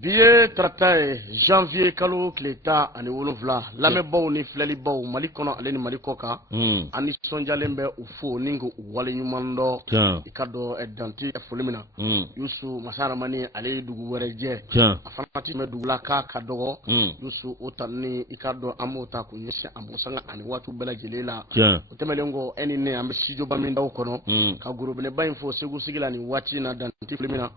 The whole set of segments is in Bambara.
Biye tarata janvier kalo tile 17 lamɛnbaw ni filɛlibaw Mali kɔnɔ ale ni Mali kɔ kan ani sɔnjalen bɛ u fo ni u wale ɲuman dɔ i ka dɔn danti foli min na Yusu Masaramani ale dugu wɛrɛ jɛ a fana ti mɛ dugula ka dɔgɔ Yusu o ta ni i ka dɔn an b'o ta ku ɲɛsin an b'o sanga ani waati bɛɛ lajɛlen la o tɛmɛlen kɔ ɛni ne an bɛ studio ba min daw kɔnɔ ka gorobeleba in fo Segu sigi la ni waati na danti foli min na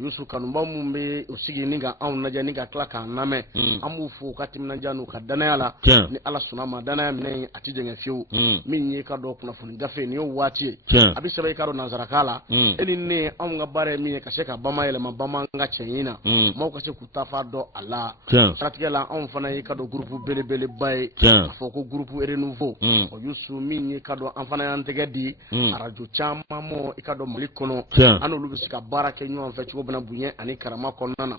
Yusu kanubaw mun bɛ o sigi ni ka anw lajɛ ni ka tila k'an lamɛn an b'u fo ka timinanja n'u ka danaya la ni Ala sɔnna ma danaya minɛ a ti jɛngɛ fiyewu min ye ka dɔn kunnafoni gafe ni y'o waati ye a bɛ sɛbɛn i ka dɔn nansarakan la e ni ne anw ka baara ye min ye ka se ka bama yɛlɛma bama ka cɛɲi na maaw ka se k'u tafa dɔn a la siratigɛ la anw fana ye ka dɔn groupe belebeleba ye a fɔ ko groupe renouveau o Yusu min ye ka dɔn an fana y'an tɛgɛ di radio caman ma i ka dɔn Mali kɔnɔ an n'olu bɛ se ka baara kɛ ɲɔgɔn fɛ cogo bɛna bonya ani karama kɔnɔna na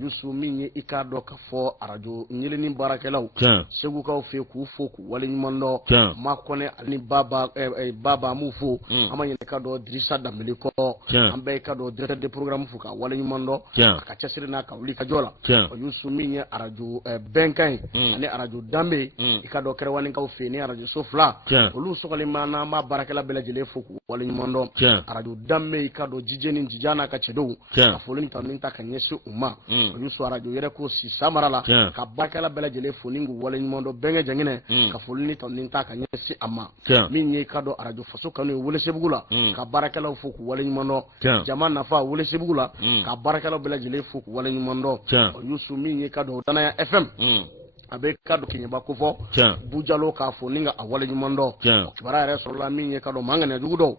Yusu min ye i ka dɔn ka fɔ radio ɲɛlɛnni baarakɛlaw segukaw fɛ k'u fo k'u wale ɲuman dɔn ma kɔnɛ ani baba an m'u fo an ma ɲini ka dɔn Dirisa Dambele kɔ an bɛɛ ka dɔn directeur de programme fo ka wale ɲuman dɔn a ka cɛsiri n'a ka wuli ka jɔ la Yusu min ye radio bɛnkan ye ani radio danbe i ka dɔn kɛrɛwaninkaw fɛ ni radio so fila olu sɔgɔli ma n'an b'a baarakɛla bɛɛ lajɛlen fo k'u wale ɲuman dɔn radio danbe i ka dɔn jijɛ ni jija n'a ka cɛdenw ka foli ni ta ka ɲɛsin u ma Yusu radio yɛrɛ ko si samara la ka baarakɛla bɛɛ lajɛlen fo ni k'u wale ɲuman dɔn bɛnkɛ jɛngɛnɛ ka foli ni ta ka ɲɛsin a ma min ye ka dɔn radio faso kanu ye Welesebugu la ka baarakɛlaw fo k'u wale ɲuman dɔn jama nafa Welesebugu la ka baarakɛlaw bɛɛ lajɛlen fo k'u wale ɲuman dɔn Yusu min ye ka dɔn Danaya FM a bɛ ka dɔn Keɲeba ko fɔ Bujalo k'a fo ni ka a wale ɲuman dɔn kibaruya yɛrɛ sɔrɔla min ye ka dɔn mankanɛ jugu dɔw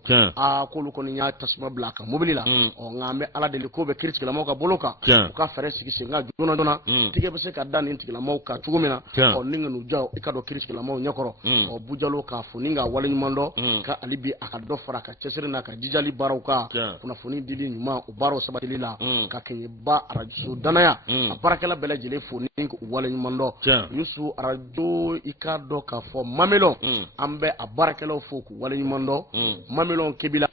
k'olu kɔni y'a tasuma bila a kan mobili la nka an bɛ Ala deli ko bɛ kiiri tigilamaw ka bolo kan u ka fɛɛrɛ sigi sen kan joona joona tigɛ bɛ se ka da nin tigilamaw kan cogo min na ni ka n'u ja i ka dɔn kiiri tigilamaw ɲɛkɔrɔ Bujalo k'a fo ni ka wale ɲuman dɔn ka hali bi a ka dɔ fara ka cɛsiri n'a ka jijali baaraw kan kunnafoni dili ɲuman o baaraw sabatili la ka Keɲeba radio Danaya a baarakɛla bɛɛ lajɛlen fo ni k'u wale ɲuman dɔn Yusu radio i ka dɔn k'a fɔ Mamelon an bɛ a baarakɛlaw fo k'u wale ɲuman dɔn Mamelon Kebila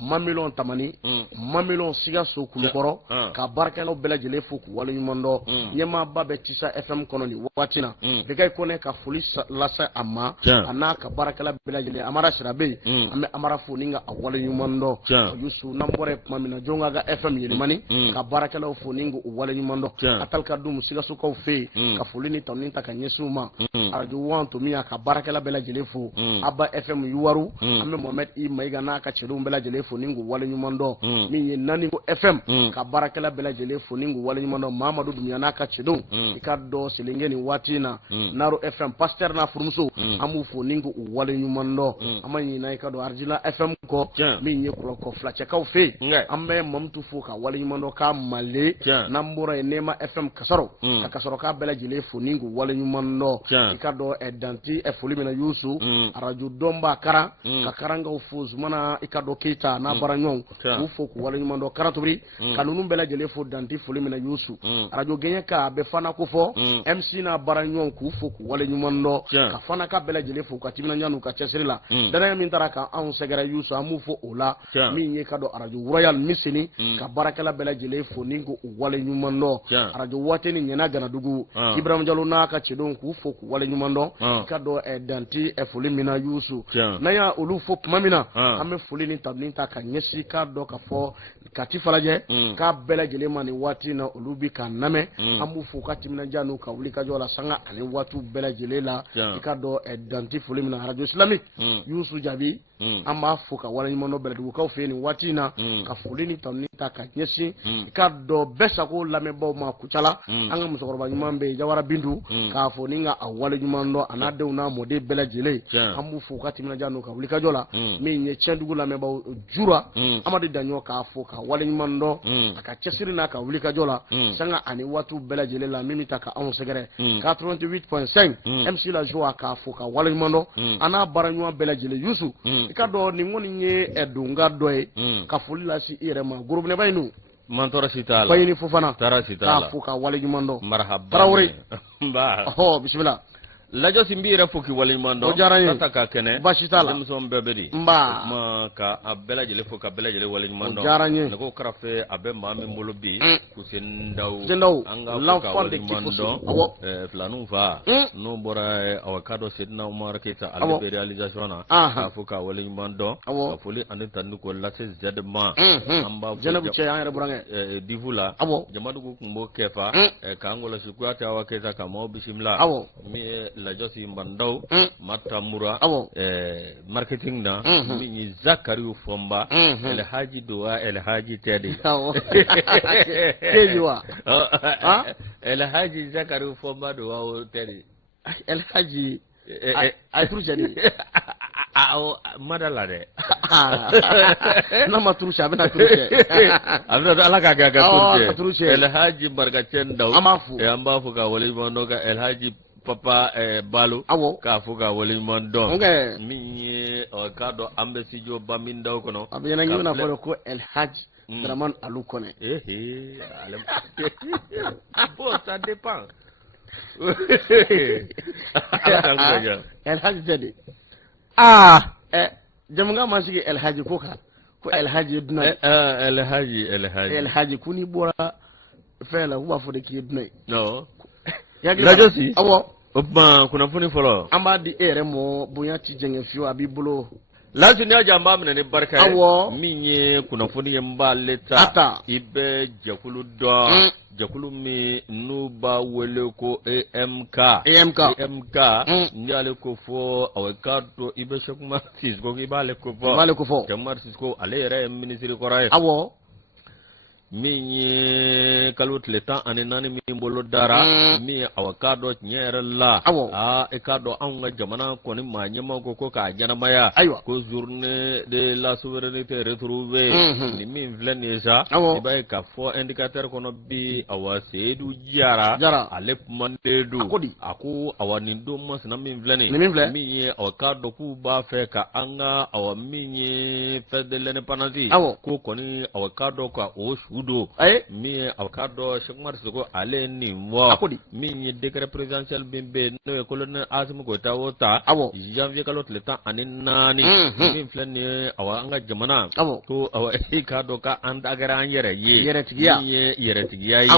Mamelon Tamani Mamelon Sigaso Kulukɔrɔ ka baarakɛlaw bɛɛ lajɛlen fo k'u wale ɲuman dɔn ɲɛmaaba bɛ Tisa FM kɔnɔ ni waati na Bekayi Kɔnɛ ka foli lase a ma a n'a ka baarakɛla bɛɛ lajɛlen Amara Sirabe an bɛ Amara fo ni ka a wale ɲuman dɔn Yusu n'an bɔra yen tuma min na jɔn ka FM yɛlɛmani ka baarakɛlaw fo ni k'u wale ɲuman dɔn Atalika Dumu Sigasokaw fɛ yen ka foli ni ta ka ɲɛsin ma radio wan to min a ka baarakɛla bɛɛ lajɛlen fo Aba FM Yuwaru an bɛ Mohamed I Mayiga n'a ka cɛdenw bɛɛ lajɛlen fo ni k'u wale ɲuman dɔn min ye Nanigo FM ka baarakɛla bɛɛ lajɛlen fo ni k'u wale ɲuman dɔn Mamadu Dumuya n'a ka cɛdenw i ka dɔn Selenge nin waati in na Naro FM Pasteur n'a furumuso an b'u fo ni k'u wale ɲuman dɔn an ma ɲinina i ka dɔn Arjila FM kɔ min ye Kulɔkɔ filacɛkaw fɛ yen an bɛ Mamutu fo ka wale ɲuman dɔn ka Male n'an bɔra yen Nema FM Kasɔrɔ ka Kasɔrɔ k'a bɛɛ lajɛlen fo ni k'u wale ɲuman dɔn i ka dɔn danti foli min na Yusu radio dɔnba Kara ka Karangaw fo Zumana i ka dɔn Keita n'a bara ɲɔgɔn k'u fo k'u wale ɲuman dɔn Karatobiri ka ninnu bɛɛ lajɛlen fo danti foli min na Yusu radio gɛɲɛ ka a bɛ Fana ko fɔ MC n'a bara ɲɔgɔn k'u fo k'u wale ɲuman dɔn ka Fana ka bɛɛ lajɛlen fo ka timinanja n'u ka cɛsiri la danaya min taara ka anw sɛgɛrɛ Yusu an b'u fo o la min ye ka dɔn radio Royal Miseni ka baarakɛla bɛɛ lajɛlen fo ni k'u wale ɲuman dɔn radio Waati ni Ɲɛna Ganadugu Ibrahima Jalo n'a ka cɛdenw k'u fo k'u wale ɲuman dɔn i ka dɔn danti foli min na Yusu n'an y'a olu fo tuma min na an bɛ foli ni ta ka ɲɛsin k'a dɔn ka fɔ Kati Falajɛ k'a bɛɛ lajɛlen ma nin waati na olu bi ka lamɛn an b'u fo ka timinanja n'u ka wuli ka jɔ la sanga ani waatiw bɛɛ lajɛlen la i ka dɔn danti foli min na radio Islamique Yusu Jaabi an b'a fo ka wale ɲuman dɔn Bɛlɛdugukaw fɛ yen nin waati in na ka foli ni ta ka ɲɛsin i ka dɔn bɛɛ sago lamɛnbaw ma Kucala an ka musokɔrɔba ɲuman bɛ yen Jawara Bintu k'a fɔ ni ka a wale ɲuman dɔn a n'a denw n'a mɔden bɛɛ lajɛlen an b'u fo ka timinanja n'u ka wuli ka jɔ la min ye Tiɲɛdugu lamɛnbaw Jura Amadu Daɲɔ k'a fo ka wale ɲuman dɔn a ka cɛsiri n'a ka wuli ka jɔ la sanga ani waatiw bɛɛ lajɛlen la min bɛ ta ka anw sɛgɛrɛ 88.5 MC la joie k'a fo ka wale ɲuman dɔn a n'a baara ɲuman bɛɛ lajɛlen Yusu i ka dɔn nin kɔni ye donka dɔ ye ka foli lase i yɛrɛ ma gorobinɛba in Mantɔrɔ si t'a la Bayini Fofana tara si t'a la k'a fo ka wale ɲuman dɔn marhaba Tarawele ba bisimila lajo simbira fuki walimando tata ka kene bashitala demson bebedi mba ma ka abela jele fuka abela jele walimando jaranye ko krafe abe mami mulubi kusendaw anga l'enfant de Kifoso flanu fa no bora awakado sedna umar kita albe realisation na fuka walimando foli anita ko lase zedma amba janabu che ayre burange divula jamadu ko mbo kefa ka ngola sikuata waketa kama bisimla mi la josi mbandau matamura marketing na mi zakari fomba el haji doa el haji tedi tediwa el haji zakari fomba doa tedi el haji ay trujani madala de na matrusha abena trusha abena alaka ga trusha el haji bargachen daw ambafu ka wali mondo ga el haji papa balo ka fuga wali mondo mi kado ambesijo bamindaw kono abena ngina foro ko el haji draman alukone alam bon ça dépend el haji jadi jamunga masigi el haji ko el haji ibn el haji kuni bora fela huwa fo de ki ibn no la josi Oba kuna funi folo amba di ere mo bunya ti jenge fiwa bibulo la dunya jamba mena ne barka minye kuna funi yamba leta ibe jakulu do jakulu mi nuba wele ko AMK nyale ko fo awakato ibe shokuma fisgo ibale ko fo jamar sisko ale re ministre ko ray mi kalut leta anenani mi mbolo dara mi awakado nyere la ekado anga jamana koni manyema ko ka jana maya ko journée de la souveraineté retrouvée ni mi vleneza ibay ka fo indicateur kono bi awa sedu jara alep mandedu aku awani do mas na mi vleni mi awakado ku ba fe ka anga awa mi fête de l'indépendance ko koni awakado ka o udo mi avocado shekmar sugo ale ni mo mi décret présidentiel bimbe no colonel Assimi Goïta wota janvier kalot le temps anin nani mi flani awa anga jamana ko awa ikado ka andagara yere yere tigiya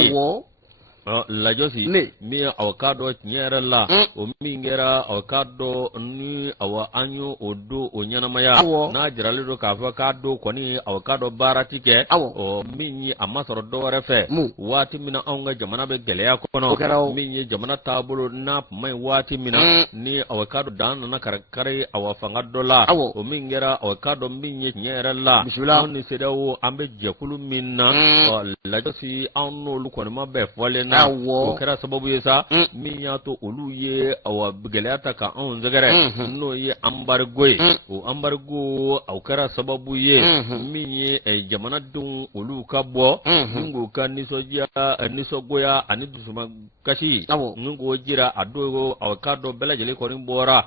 la josi mi awakado nyere la o mi ngera awakado ni awa anyo odo onyana maya na jirale do ka fa kado koni awakado baratike o mi amasoro do refe wati mina onga jamana be gele ya kono mi jamana tabulo na mai wati mina ni awakado dan na karakare awafanga dola o mi ngera awakado mi nyere la oni sedawo ambe jekulu minna la josi anno lu koni mabe fole na o kera sababu yesa mi yato olu ye awa bigelata ka on zagare no ye ambargoy o ambargo au kera sababu ye mi ye jamana dun olu ka bo ngo ka nisogoya ani dusuma kashi ngo jira adogo awakado belajele ko rimbora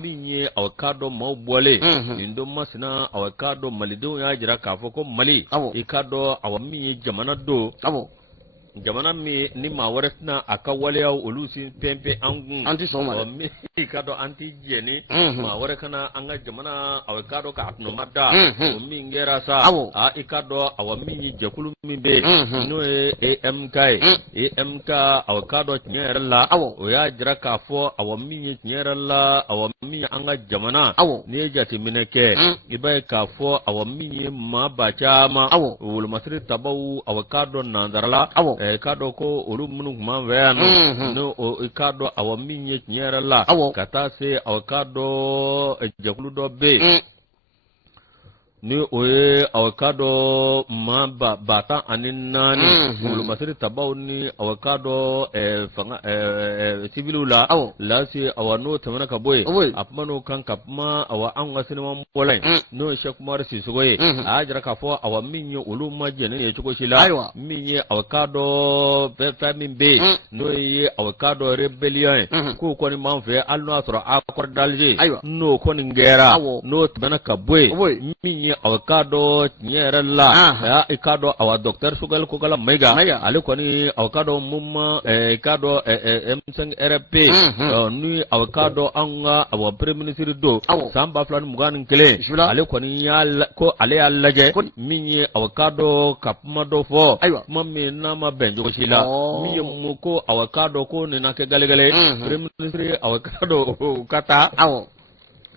mi ye awakado mawbole indo masina awakado malido ya jira ka foko mali ikado awami jamana do jamana mi ni ma waresna akawale au ulusi pempe angun anti soma mi kado anti jeni ma ware kana anga jamana awakado ka atno madda mi ngera sa a ikado awami jakulu mi be no AMK awakado nyerla o ya jira ka fo awami nyerla awami anga jamana ne jati mineke ibai ka fo awami ma bachama wul masri tabawu awakado nandarla kado ko olu munu kuma veyano no kado awami nyerla kata se awakado jakulu do be ni oye awakado ma bata aninani ulu masiri tabaw ni awakado fanga civilula la si awano tamana kaboy apmano kan kapma awa anga sinema bolay no Sheikh Umar Sissokoye ajra ka fo awa minyo ulu majene ye chuko shila minye awakado famine be no ye awakado rebellion ko ko ni manfe alno asro akor dalje no ko ni ngera no tamana kaboy minye awakado nyere la ya ikado awa docteur sugal ko kala mega ale ko ni awakado mumma ikado M5 RP ni awakado anga awa premier ministre do samba flan mugan kele ale ko ni ko ale allaje minye awakado kapma do fo mammi nama benjo shila mi mu ko awakado ko ne na ke gale premier ministre awakado kata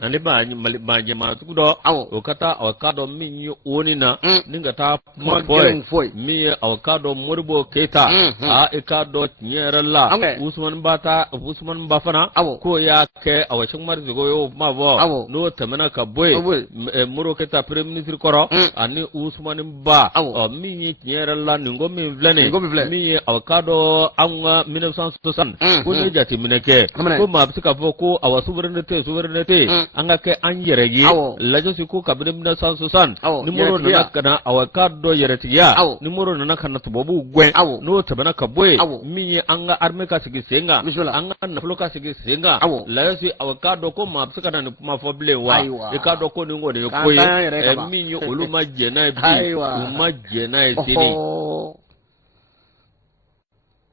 ande ba jama tudo okata awakado mi woni na ninga ta boy mi awakado morbo keta ikado nyera la usman bafana ko ya ke awacin marzigo yo mavo no tamana ka boy moro keta premier ministre koro ani usman ba mi nyera la ningo mi vlene mi awakado anga 1960 ko ne jati mineke ko ma psika ko awa souveraineté anga ke an yeregi lajo siku kabine mina sansusan nimoro na kana awakado yeretiya nimoro na kana tubobu gwen no tabana kabwe mi anga arme ka sigi senga anga na floka sigi senga lajo si awakado ko ma psika na ma foble wa ikado ko ningo ne koye mi yo oluma jena bi uma jena sini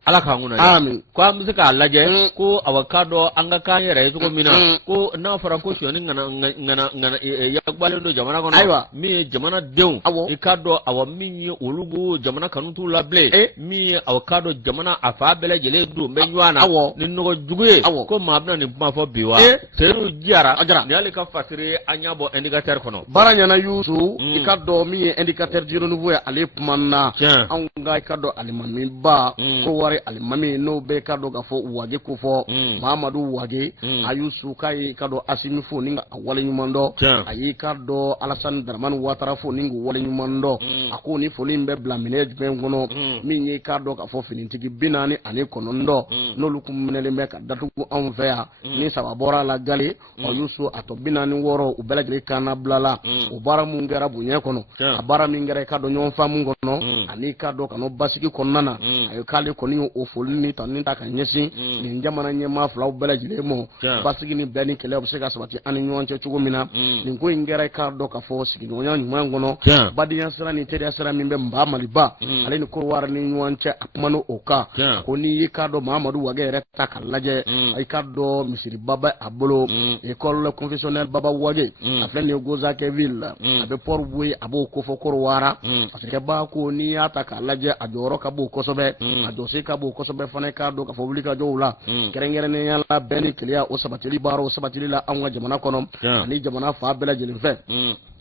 ala kanguna amin kwa musika alaje ko awakado anga kanye rai ko mina ko na faranko shoni ngana ya gbalendo jamana kono mi jamana deun ikado awa minyi olugo jamana kanutu lable mi awakado jamana afa bele jele du menywana ni no juguye ko mabna ni mafo biwa seru jiara ni ale ka fasire anyabo indicateur kono baranya na yusu ikado mi indicateur jiro nouveau ale pumanna anga ikado alimami ba ko alimami no be kado gafo wage kufo Muhammadu wage ayusu kai kado asimi fo ninga wale nyumando ayi kado Alassane Dramane Ouattara fo ninga wale nyumando akoni fo limbe blamine bengono minyi kado gafo finintigi binani ani konondo no lukumnele meka datugo anvea ni sababora la gali ayusu ato binani woro ubelagre kana blala ubara mungera bunye kono abara mingere kado nyonfa mungono ani kado kano basiki konana ayo kale koni ofolini taninta kanyesi ni jamana nyema flaw belajile mo basigi ni beni kele obseka sabati ani nyonche chugumina ni ko ingere kado ka fo sigi nyonya nymangono badiyan sira ni tedi asira mimbe mba maliba ale ni ko war ni nyonche apmano oka koni yikado Mamadou wage reta kalaje ay kado misiri baba abolo école confessionnelle baba wage aflene goza ke ville abe por buy abo ko fo ko wara parce que ba ko ni ata kalaje ajoro ka bo ko sobe ajosi ka bo ko sobe fane kado ka fo wulika jowla kerengere ne yalla beni kliya o sabatili baro sabatili la anwa jamana kono ani jamana fa bela jeli fe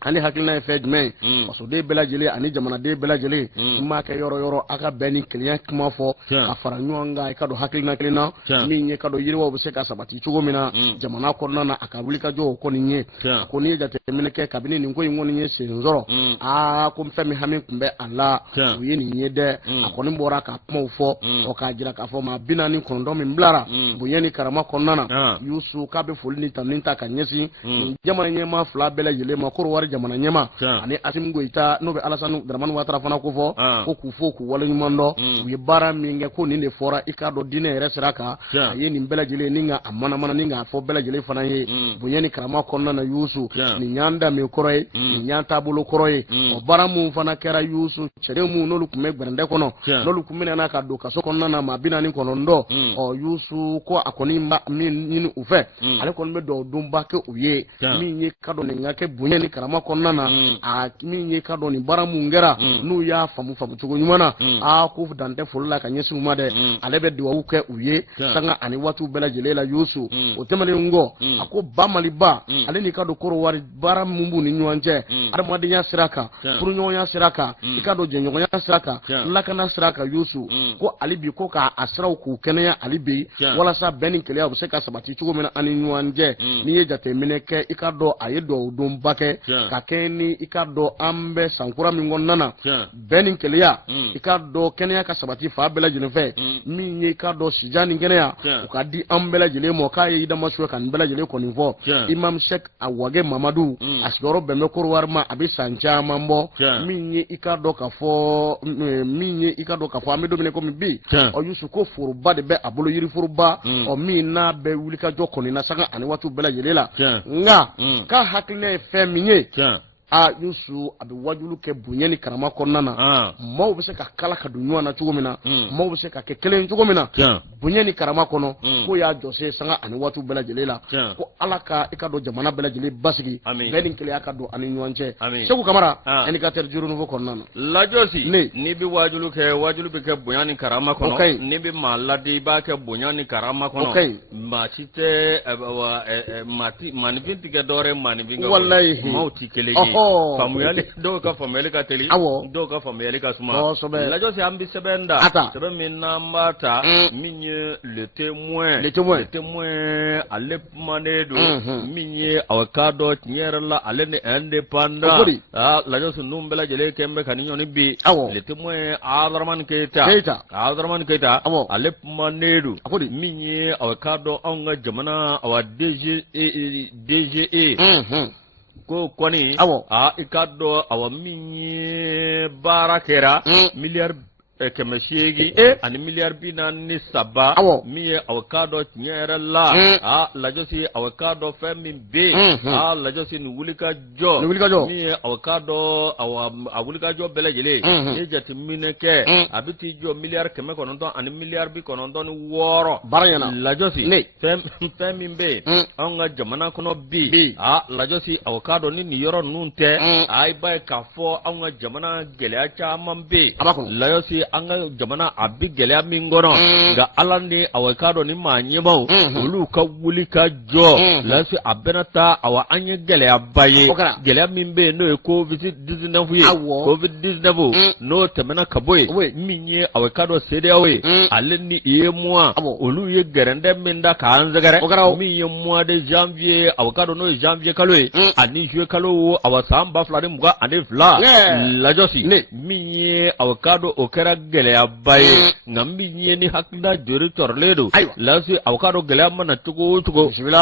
ani hakilina fe jme parce de bela jeli ani jamana de bela jeli ma ka yoro aka beni kliya kuma fo afara nyonga kado hakilina klina minye kado yiriwo buse ka sabati chugomina jamana kono na aka wulika jo ko ninye ko ni jate mineke kabini ni ngo ngoni nye senzoro ko mfemi hami kumbe ala uyeni nyede akoni mbora ka pmofo o ka jira ka fo ma binani kondo mi mblara buyeni karama konnana yusu kabe folini taninta kanyesi jamana nyema fla bela yele makoro war jamana nyema ani asim goita no be Alassane Dramane Ouattara fana ko fo ko ku fo ku wala nyumando wi bara minge ko ni ne fora ikado dine resraka ayeni bela yele ninga amana ninga fo bela yele fana ye buyeni karama konnana yusu ni nyanda mi koroy ni nyanta bulu koroy o bara mu fana kera yusu chere mu no lukume gbrende kono no lukume na ka do kaso konnana ma binani kono ndo o yusu ko akoni mba min ufe ale kono be do dumba ke uye minye kado ni ngake bunyeni karama konnana a minye kado ni bara mu ngera nu ya famu tugo nyumana ko dante fulla ka nyesu made ale be do wuke uye sanga ani watu bela jelela yusu o temale ngo ako bamaliba ale ni kado koro wari bara mumbu ni nyuanje ada madinya siraka puru nyonya siraka ikado je nyonya siraka lakana siraka yusu ko alibi ko ka asraw ku kenaya alibi wala sa benin kele abu se ka sabati chugo mena ani nyuanje ni ye jate meneke ikado ayedo dumbake ka keni ikado ambe sankura mingonnana benin kele ya ikado kenaya ka sabati fa bela jinefe mi ye ikado sijani kenaya ka di ambela jile mo ka ye idama sho kan bela jile ko nivo imam Sheikh Awage Mamadou asgoro beme korwarma abi sanja mambo minye ikado ka fo amido mine ko mi bi o yusu ko furuba de be abolo yiri furuba o mi na be wulika jokoni na sanga ani watu bela yelela nga ka hakle fe minye yusu abi wajulu ke bunyeni karama konnana maw be se ka kala ka dunyo na chugomina maw be se ka ke kelen chugomina bunyeni karama kono ko ya jose sanga ani watu bela jelela ko alaka ikado jamana bela jele basigi benin kele akado ani nyonche segu kamara indicateur juru nouveau konnana la josi ni bi wajulu be ke bunyani karama kono ni bi maladi ba ke bunyani karama kono ma cite mati manvinti ga dore manvinga wallahi mauti kele famuyali do ka famuyali ka teli do ka famuyali ka suma la josi ambi sebenda sebe minna mata minye le témoin ale manedo minye awakado nyerla ale ne indépendant la josi numbela jele kembe kaninyoni bi le témoin Adraman Keita ale manedo minye awakado anga jamana awa DGE ko kwani ikado awa minye barakera miliard kemeshegi ani miliard bina ni saba miye awakado nyere la la josi awakado femi be la josi ni wulika jo miye awakado awulika jo belejele ejati mineke abiti jo miliard keme konondo ani miliard bi konondo ni woro barayana la josi femi be anga jamana kono bi la josi awakado ni yoro nunte ay bay ka fo anga jamana gele acha mambe la josi anga jamana abigele mingono ga alande awakado ni manyemo ulu ka wuli ka jo lasi abenata awa anye gele abaye gele mimbe no covid-19 ye covid-19 no temena kaboy minye awakado sede awe aleni yemwa ulu ye gerende minda ka anzagare minye mois de janvier awakado no janvier kaloy ani juillet kalo awasamba flade muga ande fla la josi minye awakado okera gele abaye ngambi nyeni hakda jori torledo lasi awakado gele amana tugo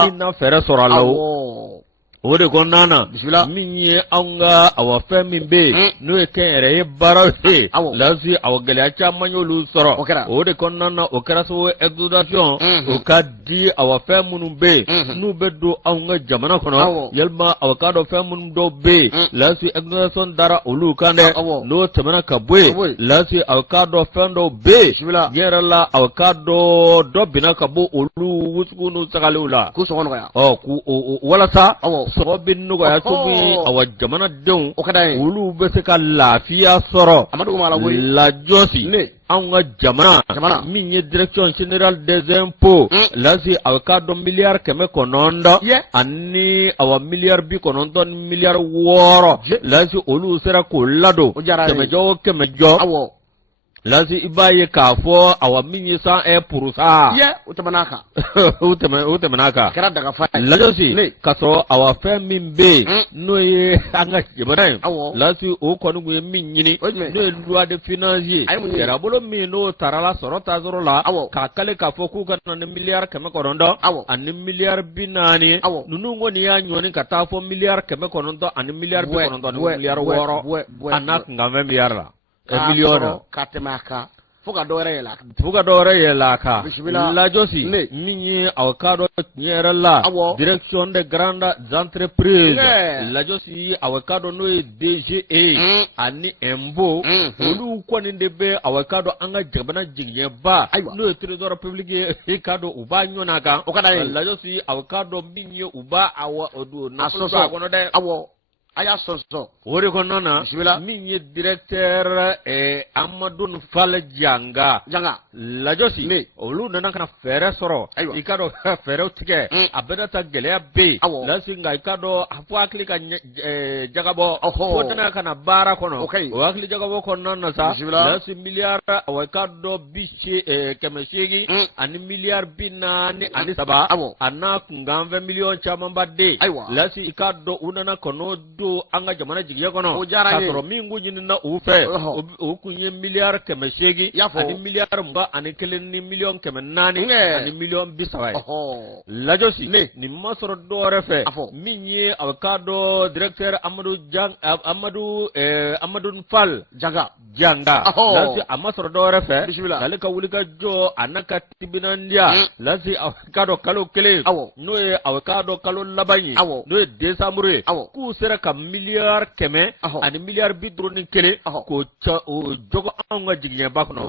ina fere soralawo ode konnana minye anga awa femi be no ekere barawe lasi awagale acha manyolu soro ode konnana okara so exodation okadi awa femu be nu bedo anga jamana kono yelma awakado femu do be lasi exodation dara olu kande no temana kabwe lasi awakado fendo be yerala awakado do binaka bo olu wusukunu sagalula ku sokono ya ku wala sa so binnu ga yatubi awa jamana don ulu be se ka lafiya soro la josi anga jamana minye direction générale des impôts lasi awakado milliard keme konondo anni awa milliard bi konondo milliard woro lasi ulu sera ko lado keme jo lasi ibaye kafo awa minye 100% utamanaka utamanaka kera daga fa lajosi kaso awa femi be no ye anga jibana lasi o konu ye minyini no ye loi de financier kera bolo mi no tarala sorota zoro la ka kale kafo ku kana ne milliard keme konondo ani milliard binani nunu ngoni ya nyoni kata fo milliard keme konondo ani milliard bi konondo ani milliard woro anak ngame milliard la million katemaka fuga dore yelaka la josi minyi awakado nyere la direction de grande entreprises la josi awakado no DGE ani embo olu kwani ndebe awakado anga jabana jigye ba no trésor public ikado uba nyonaka la josi awakado minyi uba awa odu na so akono de aya soso ore konona minye directeur Amadou Fall janga la josi olu nana kana fere soro ikado fere tike abedata gele be la singa ikado afu akli ka jagabo fotana kana bara kono o akli jagabo konona sa la si milliard o ikado biche kemeshigi ani milliard binani ani saba ana kungamve million chama mbade la si ikado unana kono anga jamana jigiya kono kasoro mingu nyina ufe ukunye milliard kemeshegi ani milliard mba ani keleni million kemenani ani million bisawai lajosi ni masoro dore fe minye avocado directeur Amadou Fall janga lasi amasoro dore fe dalika wulika jo anaka tibinandia lasi avocado kalo kele no avocado kalo labanyi no desamure ku sera ka miliyar kɛmɛ ani miliyar 51 ko jogo an ka jigiɲɛba kɔnɔ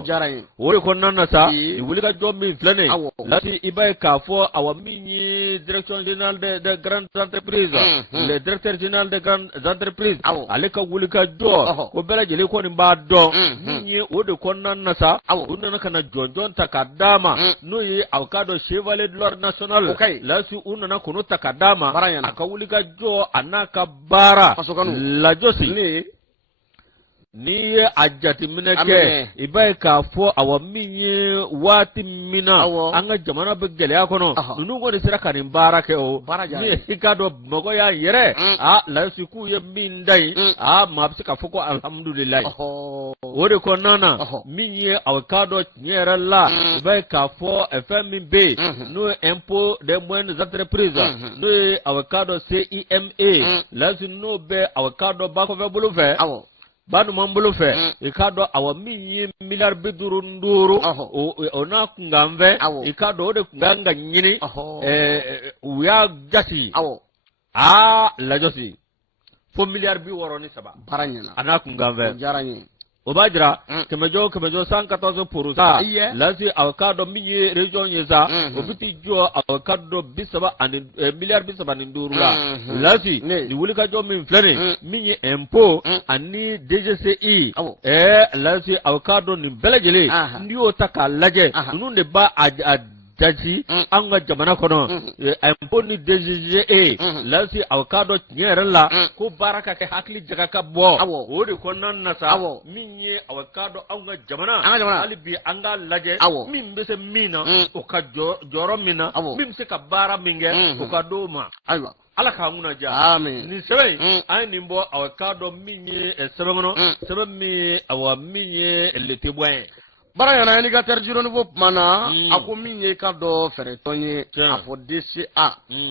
o de kɔnɔna na sa ni wulikajɔ min filɛ nin ye lati i b'a ye k'a fɔ awa min ye direction générale des grandes entreprises le directeur général des grandes entreprises ale ka wulikajɔ ko bɛɛ lajɛlen kɔni b'a dɔn min ye o de kɔnɔna na sa u nana ka na jɔnjɔn ta k'a d'a ma n'o ye aw k'a dɔn chevalier de l'ordre national lasi u nana k'o ta k'a d'a ma a ka wulikajɔ a n'a ka baara lajɔsi n'i ye a jateminɛ kɛ i b'a ye k'a fɔ awa min ye waati min na an ka jamana bɛ gɛlɛya kɔnɔ ninnu kɔni sera ka nin baara kɛ o ni i k'a dɔn Bamakɔ y'a yɛrɛ layisi k'u ye min da yen maa bɛ se k'a fɔ ko alihamudulilayi o de kɔnɔna na min ye aw k'a dɔn tiɲɛ yɛrɛ la i b'a ye k'a fɔ fɛn min bɛ yen n'o ye impôt des moyennes entreprises n'o ye aw k'a dɔn CIMA layisi n'o bɛ aw k'a dɔn ba kɔfɛ bolo fɛ banuman bolo fɛ i k'a dɔn awa min ye miliyari 55 o n'a kunkan fɛ i k'a dɔn o de kun kan ka ɲini u y'a jasi lajɔsi fo miliyari 63 baara ɲɛna a n'a kunkan fɛ diyara n ye o b'a jira kɛmɛjɔ 114% lasi aw k'a dɔn min ye région ye sa o bɛ t'i jɔ aw k'a dɔn miliyari 35 la lasi ni wulikajɔ min filɛ nin min ye impôt ani DGCI lasi aw k'a dɔn nin bɛɛ lajɛlen n'i y'o ta k'a lajɛ ninnu de b'a daji an ka jamana kɔnɔ impôt ni DGCA lasi aw k'a dɔn tiɲɛ yɛrɛ la ko baara ka kɛ hakili jaga ka bɔ o de kɔnɔna na sa min ye aw k'a dɔn an ka jamana hali bi an k'a lajɛ min bɛ se min na o ka jɔyɔrɔ min na min bɛ se ka baara min kɛ o ka d'o ma ala k'an kunna diya nin sɛbɛn an ye nin bɔ aw k'a dɔn min ye sɛbɛn kɔnɔ sɛbɛn min ye letebɔ ye bara yana indicateur du renouveau mana ako min ye ka dɔ fɛrɛtɔn ye a fɔ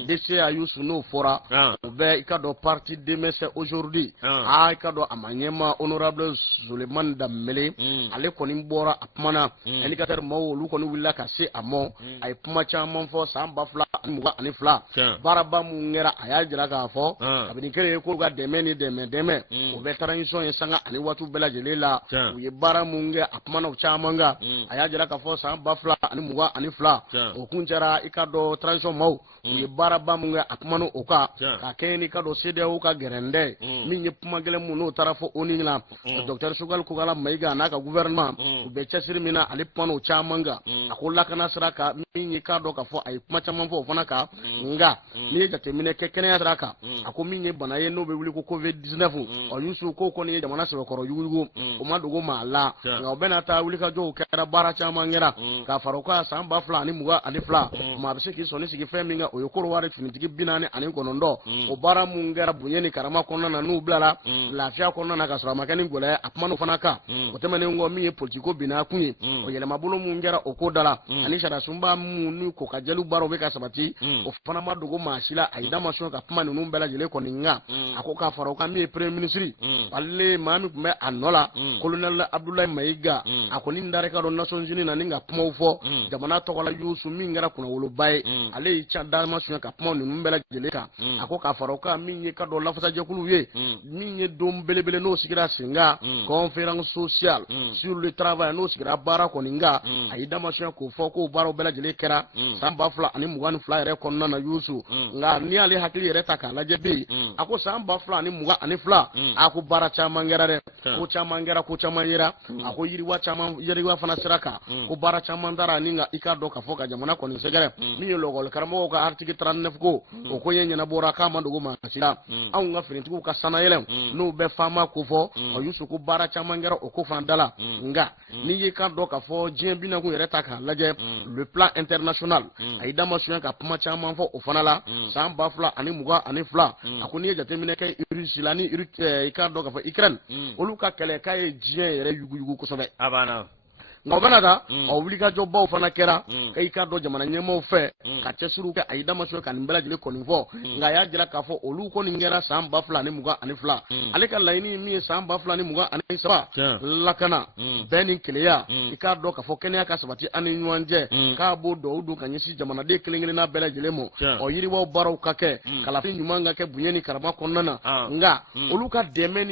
DCA Youssou n'o fɔra o bɛ i ka dɔ parti DMS aujourd'hui i ka dɔ a ma ɲɛma honorable Sulemani Danbele ale kɔni bɔra a kumana indicateur maaw olu kɔni wulila ka se a mɔ a ye kuma caman fɔ san 2022 baaraba mun kɛra a y'a jira k'a fɔ kabini kɛlen ye k'olu ka dɛmɛ ni dɛmɛ o bɛ transition ye sanga ani waati bɛɛ lajɛlen la u ye baara mun kɛ a kumana caman a y'a jira k'a fɔ san 2022 o kun cɛra i ka dɔn transition maaw u ye baaraba mun kɛ a kumana o kan ka kɛ ni ka dɔn CEDEAO ka gɛrɛndɛ min ye kuma gɛlɛn mun n'o taara fɔ ONU ɲɛna Dr Sugali Kokala Mayiga n'a ka gouvernement u bɛ cɛsiri min na ale kumana o caman kan a ko lakana sira kan min ye k'a dɔn k'a fɔ a ye kuma caman fɔ o fana kan nka n'i ye jateminɛ kɛ kɛnɛya sira kan a ko min ye bana ye n'o bɛ wuli ko COVID-19 Youssou k'o kɔni ye jamana sɛbɛkɔrɔ yuguyugu o ma dogo maa la nka o bɛna taa wulikajɔw kɛra baara caman kɛra k'a fara o kan san 2022 maa bɛ se k'i sɔnni sigi fɛn min kan o ye Korowari finitigi 49 o baara mun kɛra bonya ni karama kɔnɔna na n'u bilara lafiya kɔnɔna na ka sɔrɔ a ma kɛ ni gɛlɛya a kumana o fana kan o tɛmɛnen kɔ min ye politiko binna kun ye o yɛlɛmabolo mun kɛra o ko da la ani sariya sunba mun ni ko ka jeliw baaraw bɛ ka sabati o fana ma dogo maa si la a yi da ma sɔn ka kuma ninnu bɛɛ lajɛlen kɔni nka a ko k'a fara o kan min ye premier ministre ale maa min tun bɛ a nɔ la colonel Abdoulaye Mayiga a kɔni n dar'i ka dɔn Nations Unies na ni ka kumaw fɔ jamana tɔgɔla Youssou min kɛra kunnawoloba ye ale y'i ca dama suɲɛ ka kuma ninnu bɛɛ lajɛlen kan a ko k'a fara o kan min ye ka dɔn lafasajɛkuluw ye min ye don belebele n'o sigira sen kan conférence sociale sur le travail n'o sigira baara kɔni kan a y'i dama suɲɛ k'o fɔ k'o baaraw bɛɛ lajɛlen kɛra san 2022 yɛrɛ kɔnɔna na Youssou nka n'i y'ale hakili yɛrɛ ta k'a lajɛ bi a ko san 2022 a ko baara caman kɛra dɛ ko caman kɛra ko caman yera a ko yiriwa fana sira kan ko baara caman taara ni i ka dɔn k'a fɔ ka jamana kɔni sɛgɛrɛ min ye lɔgɔli karamɔgɔw ka article 39 ko o ko ye ɲɛnabɔra k'a ma dogo maa si la anw ka finitigiw ka sanayɛlɛn n'u bɛ faama ko fɔ Youssou ko baara caman kɛra o ko fana da la nka n'i y'i ka dɔn k'a fɔ diɲɛ binakun yɛrɛ ta k'a lajɛ le plan international a y'i dama suɲɛ ka kuma caman fɔ o fana la san 2022 a ko n'i ye jateminɛ kɛ Russie la ni i ka dɔn k'a fɔ Ukraine olu ka kɛlɛ k'a ye diɲɛ yɛrɛ yuguyugu kosɛbɛ ngobana da o wuli ka jobbaw fana kera kai ka do jamana nyemo fe ka cesuru ka ayida maso kan bela jile ko nifo nga ya jira ka fo olu ko ni ngera sam ba fulani muga ani fula ale ka layini mi sam ba fulani muga ani saba lakana benin keleya ika do ka fo kenya ka sabati ani nyanje ka bo do du kan yisi jamana de kelengele na bela jile mo o yiri wo baraw ka ke kala fi nyuma nga ke bunyeni karama konnana nga olu ka deme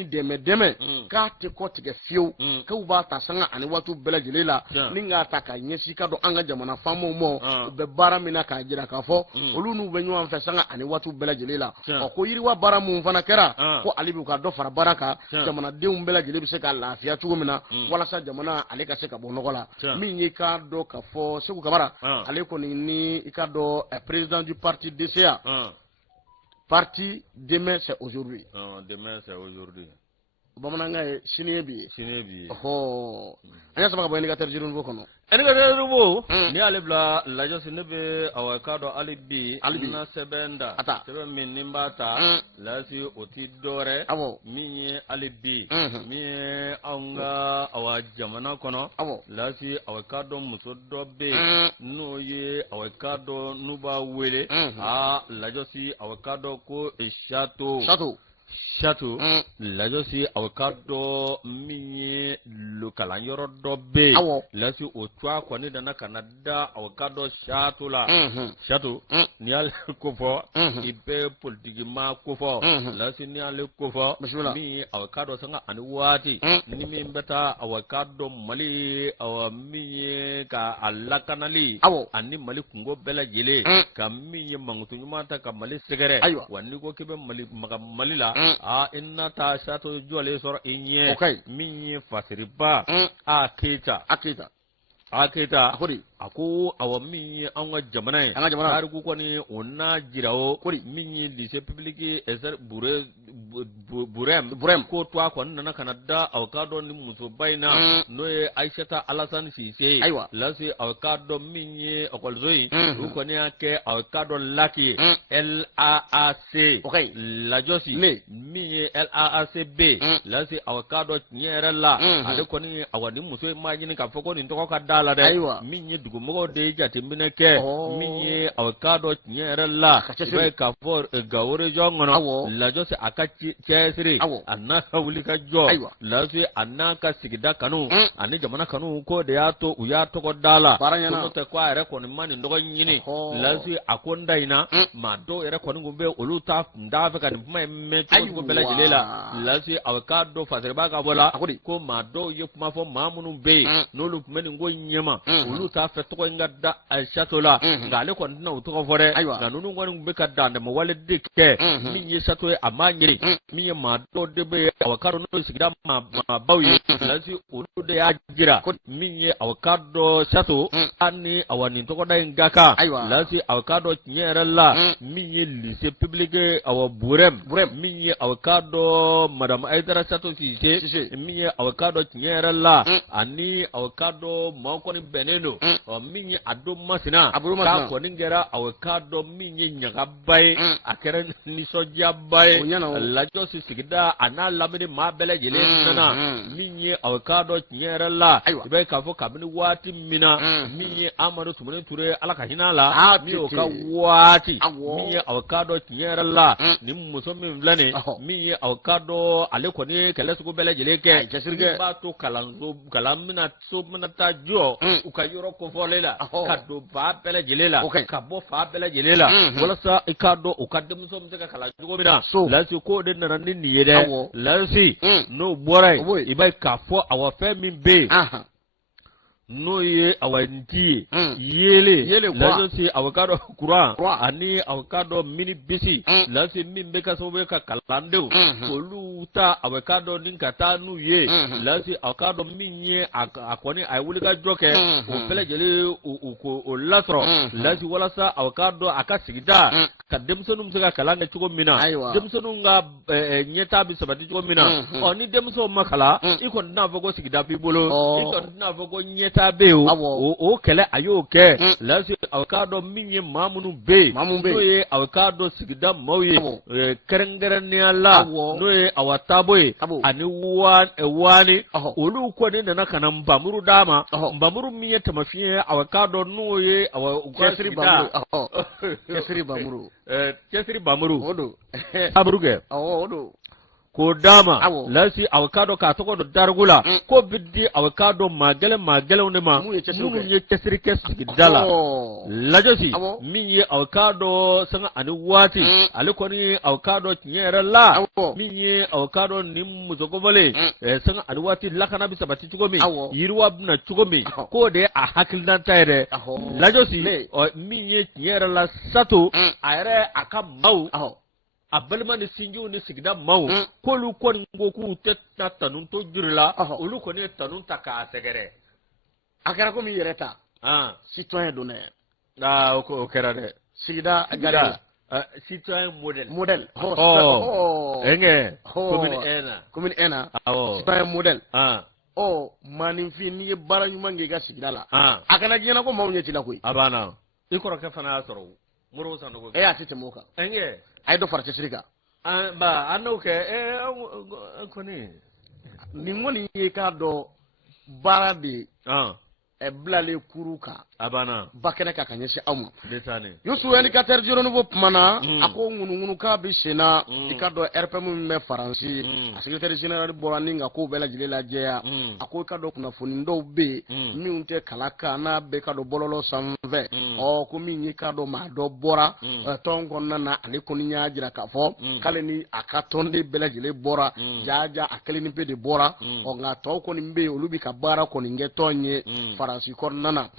ka te ko tige fiu ka uba ta sanga ani watu bela jile la ninga ta ka nyesi ka do anga jamana famo mo be bara mina ka jira ka fo olu nu be nyuan fe sanga ani watu bela jile la o ko yiri wa bara mu fana kera ko alibi ka do fara baraka jamana de bela jile bi se ka lafiya tugo mina wala sa jamana ale ka se ka bo nogola min yi ka do ka fo se ku kabara ale ko ni ka do président du parti DCA parti demain c'est aujourd'hui demain c'est aujourd'hui bamananga siniye bi ho anya sama ka bo indicateur jirun bo kono indicateur bo ni ale bla la jo sinebe awakado alibi na sebenda sebe min nimbata la si oti dore mi alibi mi anga awa jamana kono la si awakado musodo be no ye awakado nuba wele la jo si awakado ko Chateau la josi awakado minye lokala yoro dobe la si otwa kwa ni dana Canada awakado chateau la chateau ni al kofo ibe politiki ma kofo la si ni al kofo mi awakado sanga ani wati ni mi mbeta awakado mali minye ka alakanali ani mali kungo bela jele ka minye mangutu nyumata ka mali segere wani ko kebe mali la inna ta shato jole sor inye minye fasiriba akita ako awa minye anga jamana har ku ko ni onna jirawo minye lycée public eser burem ko to ko nana Canada awkado ni muso baina noye Aishata Alasan Sise lasi awkado minye okolzoi ko ni ake awkado laki LAAC la josi minye LAAC B lasi awkado nyere la ade ko ni awani muso imagine ka foko ni to ka dala de minye dugumogo de jati mineke minye awkado nyere la be ka for gawore jongono la josi akachi chesiri anna hawlika jo lazi anna ka sigida kanu ani jamana kanu ko de yato uyato ko dala ko te kwa ere ko ni mani ndo nyini lazi akonda ina ma do ere ko ngumbe oluta ndafe ka ni me ko bela jilela lazi awkado fasirba ka bola ko ma do yefuma fo mamunu be no lu meni ngo nyema oluta fe to ngada alshatola ngale ko ndina uto fore na nunu ngoni ngumbe ka dande mo wale dikke ni yesato amanyiri mi ma do debe awakado no sigida ma bawye lasi ulu de ajira mi awakado sato ani awani to ko dai ngaka lasi awakado nyere la mi lycée public awa burem mi awakado madam Aidara sato sise mi awakado nyere la ani awakado ma ko ni beneno mi ado masina ka ko ningera awakado mi nyaga bay akere ni soja bay la josi sigida ana lamini ma bele jele nana minye awkado nyere la ibe ka fo kabini wati mina minye amanu tumune ture alaka hinala mi o ka wati minye awkado nyere la ni muso min vlane minye awkado ale ko ni kele su bele jele ke ba to kalamina so mina ta jo uka yoro ko folela ka do ba bele jele la ka bo fa bele jele la wala sa ikado ukadum so mteka kala jogo bida la si ko de na ni yede lansi no borai ibai kafo awa femi be no ye awanti yele lazo si awakado kura ani awakado mini bisi lansi mimbe ka sobe ka kalande oluta awakado ninkata nu ye lansi awakado minye akoni aiwulika joke o pele jele o lasro lasi wala sa awkado akasigida ka demsonum sega kalanga chugo mina demsonum nga nyeta bi sabati chugo mina oni demso makala iko na fogo sigida bi bolo iko na fogo nyeta be o kele ayo ke lasi awkado minye mamunu be no ye awkado sigida mawye kerengeren ala no ye awataboy ani wani olu ko ne na kana mbamuru dama mbamuru miye tamafiye awakado noye kesri bamuru kesri bamuru odo abruge odo ko dama lasi awakado ka to do dargula ko biddi awakado magale ne ma munu ye kesri dala lajosi min ye awakado sanga ani wati ale ko ni awakado nyere la min ye awakado nim muzogobole sanga ani wati lakana bisabati chugomi yirwa na chugomi ko de a hakildan tayre lajosi min ye nyere la sato ayre aka mau abalma ni sinju ni sigida mau ko lu ko ngoku tetta tanun to jirla olu ko ne tanun taka segere akara ko mi yereta citoyen d'honneur o kera de sigida gari citoyen model enge commune ena citoyen model manifin ni bara nyuma ngega sigida la akana jina ko mawnye ti la koy abana ikoro ka fana soro muro sanogo atete moka enge ay do farce siriga ba anuke koni ni ngoni ka do bara de blale kuruka abana bakene ka kanyesha amu desane yusu en ka terjiro nouveau pmana ako ngunu ka bi sena ikado RPM me faransi secrétaire général boraninga ko bela jilela jeya ako ikado kuna foni ndo be mi unte kalaka na be kado bololo sanve ko mi nyi kado ma do bora tongo nana ale koninya jira ka fo kale ni akatonde bela jile bora jaja akele ni be de bora o nga to ko ni mbe olubi ka bara ko ni ngetonye faransi ko nana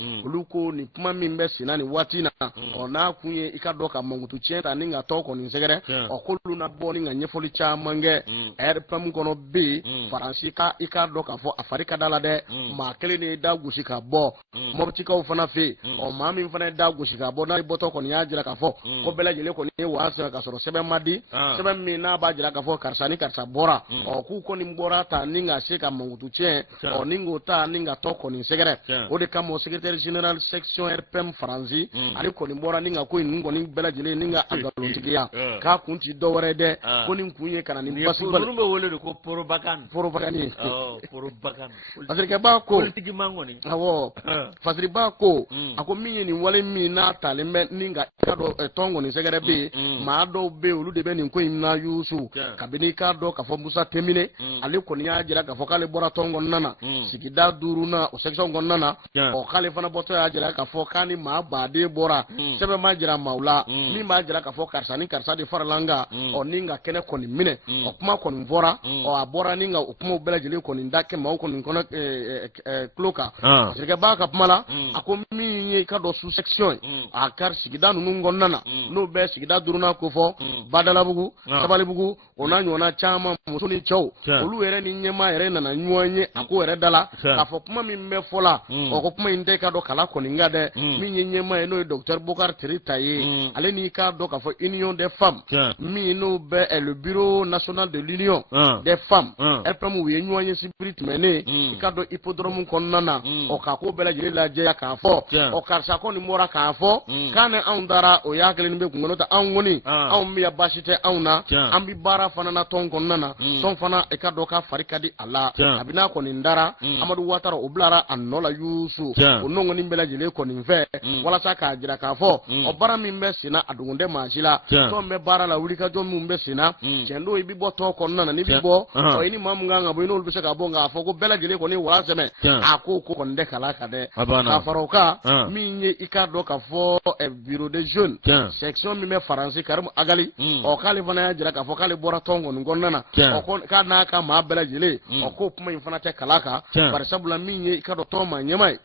ko ni kuma min be sinani watina ona kunye ikado ka mangutu chenta ninga toko ni segere okulu na boni nga nyefoli cha mange RPM kono be faransika ikado ka fo afrika dala de ma kele ni da gushika bo mobtika ufana fe o mami fana da gushika bo na boto ko ni ajira ka fo ko bela jele ko ni wasa ka soro sebe madi sebe mi na ba jira ka fo karsani karsa bora o ku ko ni mbora ta ninga sheka mangutu che o ningo ta ninga toko ni segere o de kamo secrétaire général section RPM Franzi ali ko ni bora ninga ko ni ngoni bela jele ninga agalontigiya ka kunti dowre de ko ni kunye kana ni basibal numbe wole ko porobakan fasri ba ko politique mangoni awo fasri ba ko ako minye ni wale mi na talembe ninga kado tongo ni segere be ma do be olu de be ni ko na yusu kabini ka do ka fo musa temine ali ko ni ajira ka fo kale bora tongo nana sigida duruna o section gonnana o kale fana boto ajira ka fo kani ma bade bora sebe ma jira maula mi ma jira ka fo karsani karsa de farlanga o ninga kene ko ni mine o kuma ko ni vora o abora ninga o kuma bela jele ko ni ndake ma ko ni kono kloka sirga ba ka pmala ako mi ka do sous section a kar sigida nu ngonnana no be sigida duruna ko fo badala bugu sabali bugu ona nyona chama musuni chow olu ere ni nyema ere na nyonye ako ere dala ka fo kuma mi me fola o ko kuma inde ka do kala ko ni ngade mi nyema eno docteur Bokar Tritaye ale ni ka do ka fo union des femmes mi no be le bureau national de l'union des femmes RPM wi nyonye spirit mene ka do hippodrome konnana o ka ko bela jire la je ka fo o karsa ko ni mora ka fo kana an dara o ya kele ni be kungono ta an woni an mi ya bashite auna an bi bara fana na ton konnana ton fana e ka do ka farikadi ala abina ko ni ndara amadu watara o blara an nola yusu o nongo ni bela jire ko ni ve wala sa ka jira ka fo o bara mi mbesina adunde majila to me bara la wuli ka jo mu mbesina chendo ibi bo to konnana ni bi bo o ini mamu nganga bo ino lubisa ka bo nga fo ko bela jire ko ni wala seme ako ko konde kala ka de ka faroka mi nye ikado ka fo e bureau de jeunes section mi me faransi karam agali o kale fana jira ka fo kale bora tongo ngonnana o ko ka na ka ma bela jile o ko puma infana te kalaka par sabula mi nye ikado to ma nyemai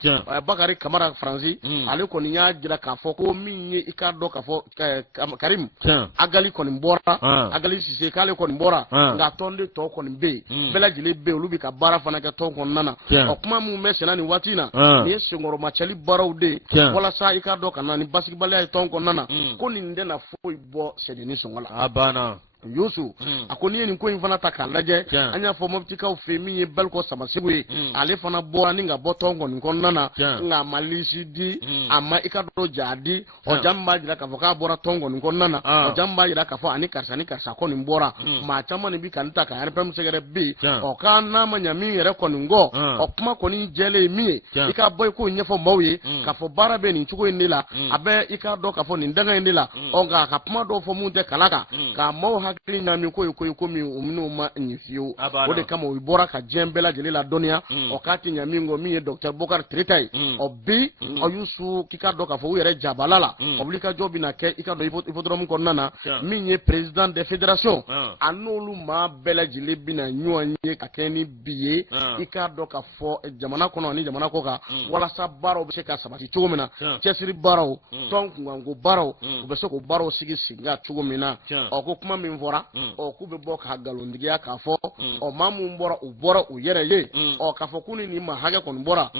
bakari kamara Franzi ale kɔni y'a jira k'a fɔ ko min ye i k'a dɔn k'a fɔ Karim Agali kɔni bɔra Agali Sise k'ale kɔni bɔra nka tɔnden tɔw kɔni bɛ yen bɛɛ lajɛlen bɛ yen olu bɛ ka baara fana kɛ tɔn kɔnɔna na o kuma min bɛ senna nin waati in na nin ye senkɔrɔmacɛli baaraw de ye walasa i k'a dɔn ka na ni basigibaliya ye tɔn kɔnɔna na ko nin tɛna foyi bɔ Sɛdini sɔngɔ la a banna Youssou a ko n'i ye nin ko in fana ta k'a lajɛ an y'a fɔ Moptikaw fɛ min ye Baliko Samasegu ye ale fana bɔra ni ka bɔ tɔn kɔni kɔnɔna na nka a ma lisi di a ma i ka dɔn ja di o ja min b'a jira k'a fɔ k'a bɔra tɔn kɔni kɔnɔna na o ja min b'a jira k'a fɔ ani karisa kɔni bɔra maa caman de bɛ ka nin ta ka RPM sɛgɛrɛ bi ɔ k'a n'a ma ɲɛ min yɛrɛ kɔni kɔ ɔ kuma kɔni jɛlen ye min ye i ka bɔ i k'o ɲɛfɔ maaw ye k'a fɔ baara bɛ nin cogo in de la a bɛ i ka dɔn k'a fɔ nin danga in de la ɔ nka a ka kuma dɔw fɔ mun tɛ kala kan k'a maaw hakili ɲami ko ye ko min minnu ma ɲi fiyewu o de kama u bɔra ka diɲɛ bɛɛ lajɛlen la dɔnniya o k'a ti ɲa min kɔ min ye Dr Bokar Tirita ye ɔ bi ɔ Youssou k'i ka dɔn k'a fɔ u yɛrɛ jabala la ɔ wuli ka jɔ bɛna kɛ i ka dɔn hippodrome kɔnɔna na min ye président des fédérations a n'olu maa bɛɛ lajɛlen bɛna ɲɔgɔn ye ka kɛ ni bi ye i k'a dɔn k'a fɔ jamana kɔnɔ ani jamana kɔ kan walasa baaraw bɛ se ka sabati cogo min na cɛsiri baaraw tɔn kunkanko baaraw u bɛ se k'o baaraw sigi senkan cogo min na ɔ ko kuma min fɔra ɔ k'u bɛ bɔ ka nkalontigiya k'a fɔ ɔ maa mun bɔra u yɛrɛ ye ɔ k'a fɔ k'u ni nin maa hakɛ kɔni bɔra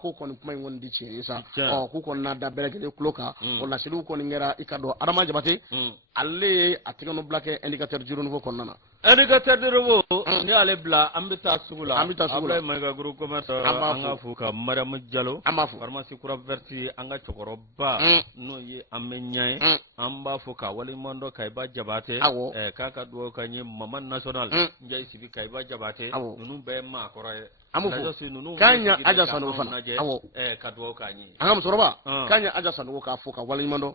k'u kɔni kuma in kɔni di tiɲɛ ye sa ɔ k'u kɔni n'a da bɛɛ lajɛlen tulo kan o laseliw kɔni kɛra i ka dɔn Adama Jabate ale ye a tɛgɛnɔbila kɛ indicateur du renouveau kɔnɔna na indicateur du renouveau ni ale bila an bɛ taa sugu la Abdoulaye Mayiga groupe commerce an ka fo ka Mariam Diallo an b'a fo pharmacie kura verti an ka cɛkɔrɔba n'o ye an bɛ ɲɛ ye an b'a fo ka waleɲuman dɔn Kayiba Jabate k'a ka dugawu ka ɲɛ Mama national Njayi Sibi Kayiba Jabate ninnu bɛɛ ye maakɔrɔ ye k'a ɲɛ Aja Sanogo fana ka dugawu k'a ɲɛ an ka musokɔrɔba k'a ɲɛ Aja Sanogo k'a fo ka waleɲuman dɔn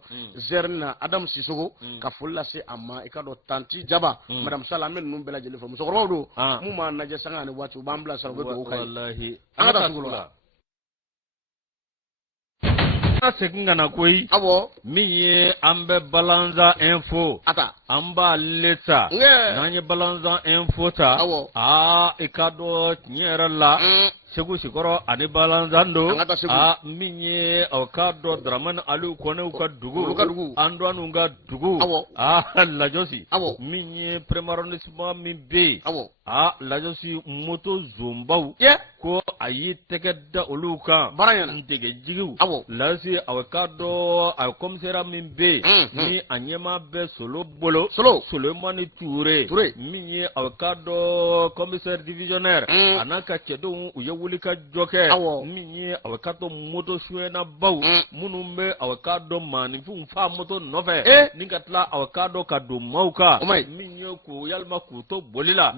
Zerni na Adamu Sisoko ka foli lase a ma i ka dɔn Tanti Jaba Madame Sala an bɛ ninnu bɛɛ lajɛlen fɔ musokɔrɔbaw don mun b'a lajɛ sanga ani waati u b'an bila sara u bɛ dugawu k'a ye an ka taa sugu la segin ka na koyi min ye an bɛ Balanza info an b'ale ta n'an ye Balanza info ta i ka dɔn tiɲɛ yɛrɛ la Segu Sikɔrɔ ani Balanzan don min ye aw ka dɔn Dramane Aliyu Kɔnɛw ka dugu Antoine ka dugu Lajosi min ye premier arrondissement min bɛ yen Lajosi moto zonbaw ko a y'i tɛgɛ da olu kan ntegejigiw lase aw ka dɔn a komisariya min bɛ yen ni a ɲɛmaa bɛ Solo bolo Solomani Ture min ye aw ka dɔn commissaire divisionnaire a n'a ka cɛdenw u ye wuli ka jɔ kɛ min ye aw ka dɔn moto suyɛna baw minnu bɛ aw ka dɔn maaninfinw fa moto nɔfɛ ni ka tila aw ka dɔn ka don maaw kan min ye k'u yalima k'u to boli la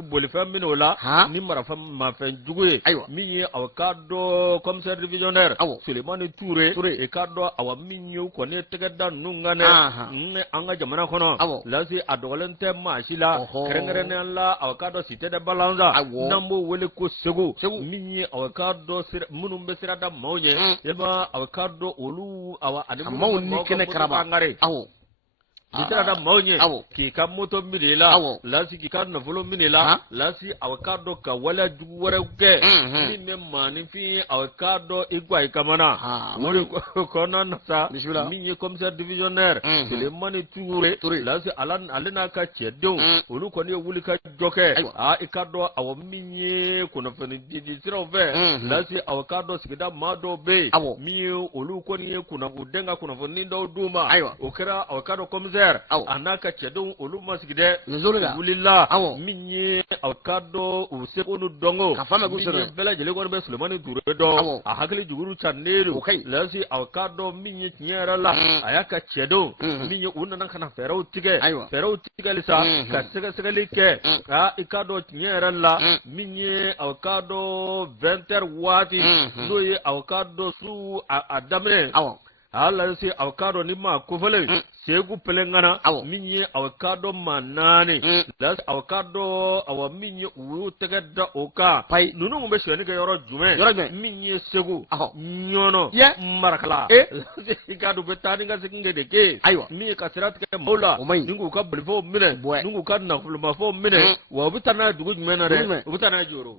bolifɛn minɛ o la ni mafɛn jugu ye min ye aw ka dɔn commissaire divisionnaire Sulemani Ture e ka dɔn aw min ye kɔni tɛgɛ da ninnu kan dɛ an ka jamana kɔnɔ lase a dɔgɔlen tɛ maa si la kɛrɛnkɛrɛnnenya la aw ka dɔn Cité de Balanza n'an b'o wele ko Segu min ye aw ka dɔn minnu bɛ sira da maaw ɲɛ yalima aw ka dɔn olu ani maaw ni kɛnɛ karaba n'i taara da maaw ɲɛ k'i ka moto minɛ la lasi k'i ka nafolo minɛ la lasi aw ka dɔn ka waleya jugu wɛrɛw kɛ min bɛ maaninfin aw ka dɔn i guwa i kamana o de kɔnɔna na sa min ye commissaire divisionnaire Sulemani Ture lasi ale n'a ka cɛdenw olu kɔni ye wuli ka jɔ kɛ i ka dɔn aw min ye kunnafoni di siraw fɛ lasi aw ka dɔn sigida maa dɔw bɛ yen min ye olu kɔni ye u den ka kunnafoni dɔw d'u ma o kɛra aw ka dɔn commissaire a n'a ka cɛdenw olu ma sigi dɛ wulila min ye aw ka dɔn u seko n'u dɔnko min ye bɛɛ lajɛlen kɔni bɛ Sulemani Ture dɔn a hakili juguru canen don lasi aw ka dɔn min ye tiɲɛ yɛrɛ la a y'a ka cɛdenw min ye u nana ka na fɛɛrɛw tigɛli sa ka sɛgɛsɛgɛli kɛ i ka dɔn tiɲɛ yɛrɛ la min ye aw ka dɔn 20 heures waati n'o ye aw ka dɔn su a daminɛ lase aw ka dɔn ni maa kofɔlen Segu Pelengana min ye aw ka dɔn maa 4 lase aw ka dɔn aw min ye u y'u tɛgɛ da o kan ninnu bɛ sonyali kɛ yɔrɔ jumɛn min ye Segu Ɲɔnɔ Marakala i ka dɔn u bɛ taa ni ka segin de kɛ min ye ka sira tigɛ maaw la ni k'u ka bolifɛnw minɛ ni k'u ka nafolomafɛnw minɛ wa u bɛ taa n'a ye dugu jumɛn na dɛ u bɛ taa n'a ye Joro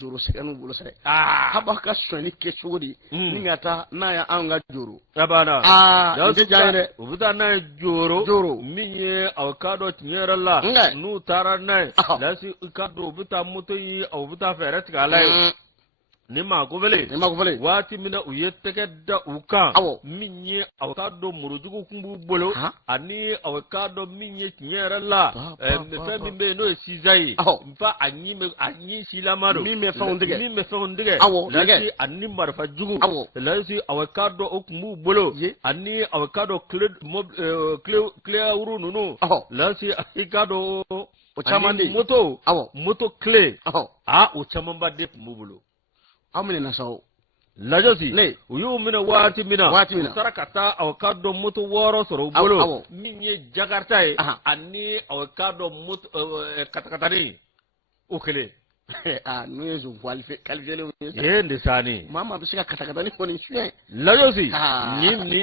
joro seganu bolo sare haba ka soni ke sogodi ninga ta na ya anga joro abana da su jayre ubuta na joro minye awkado tinyera la nu tara na lasi ikado ubuta moto yi ubuta fere tigala nima gobele wati mina uyeteke da uka minye awkado murujugu kumbu bolo ani awkado minye tinyera la mefa bimbe no sizai mfa anyi silamaro me fa ondige lasi ani marfa jugu lasi awkado okumbu bolo ani awkado clear uru nunu lasi ikado ochamandi moto clear ochamamba de mubulu amene na sawo lajosi ne uyu mina wati mina sarakata awkado moto woro soro bolo minye jakarta ani awkado moto katakatani ukele nuyezu kalifele yende sani mama bisika katakatani koni shwe lajosi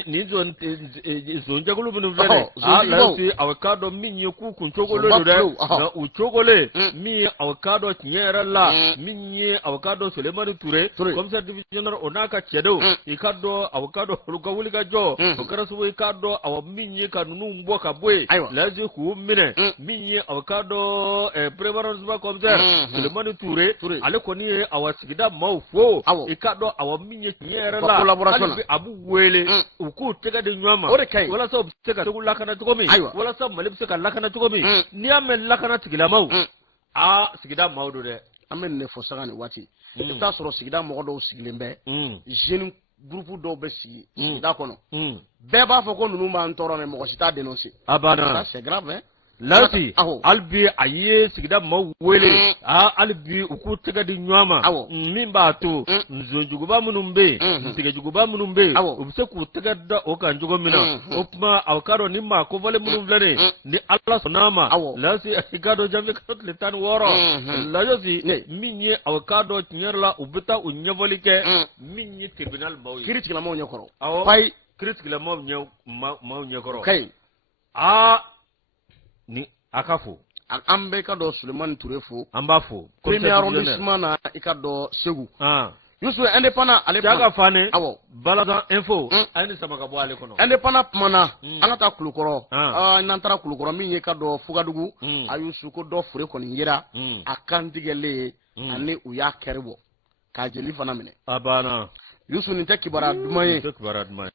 ni zonjagulu binu vele lajosi awkado minye ku kunchogolo de na uchogole mi awkado tinyera la minye awkado Sulemani Ture comme ça divisionnaire onaka chedo ikado awkado lugawuli gajo okarasu ikado aw minye kanunu mboka bwe lajosi ku mine minye awkado préparation ba comme ça Sulemani Ture ale koni awasigida mawfo ikado awaminye nyere la collaboration abu wele uku tega de nyama wala so tega tegu lakana tukomi wala so malibse ka lakana tukomi ni amel lakana tigila maw sigida mawdo de amen ne fo sagani wati ta soro sigida mo do sigilembe jeune groupe do be sigida kono be ba fo ko nunu ma ntoro ne mo sita dénoncer abana c'est grave lati albi aye sigida mawele albi uku tega di nyama mimba to nzonjuguba munumbe ntigejuguba munumbe ubse ku tega da okanjugo mina opma awkaro nimma ko vole munumvlane ni Allah sonama lasi akado jambe kot letan woro lajosi minye awkado nyerla ubita unyevolike minye tribunal mawi critique la maw nyakoro pay critique la maw nyakoro kay ni akafu ambe kado Sulemani Ture fo ambafo premier arrondissement na ikado Segu yusu indépendant ale jaga fane baladan info ani samaka bo ale kono indépendant mana anata kulukoro nantara kulukoro minye kado Fugadugu ayusu ko do fure ko ngira akandigele ani uya kerbo ka jeli fana mine abana yusu ni tekibara dumaye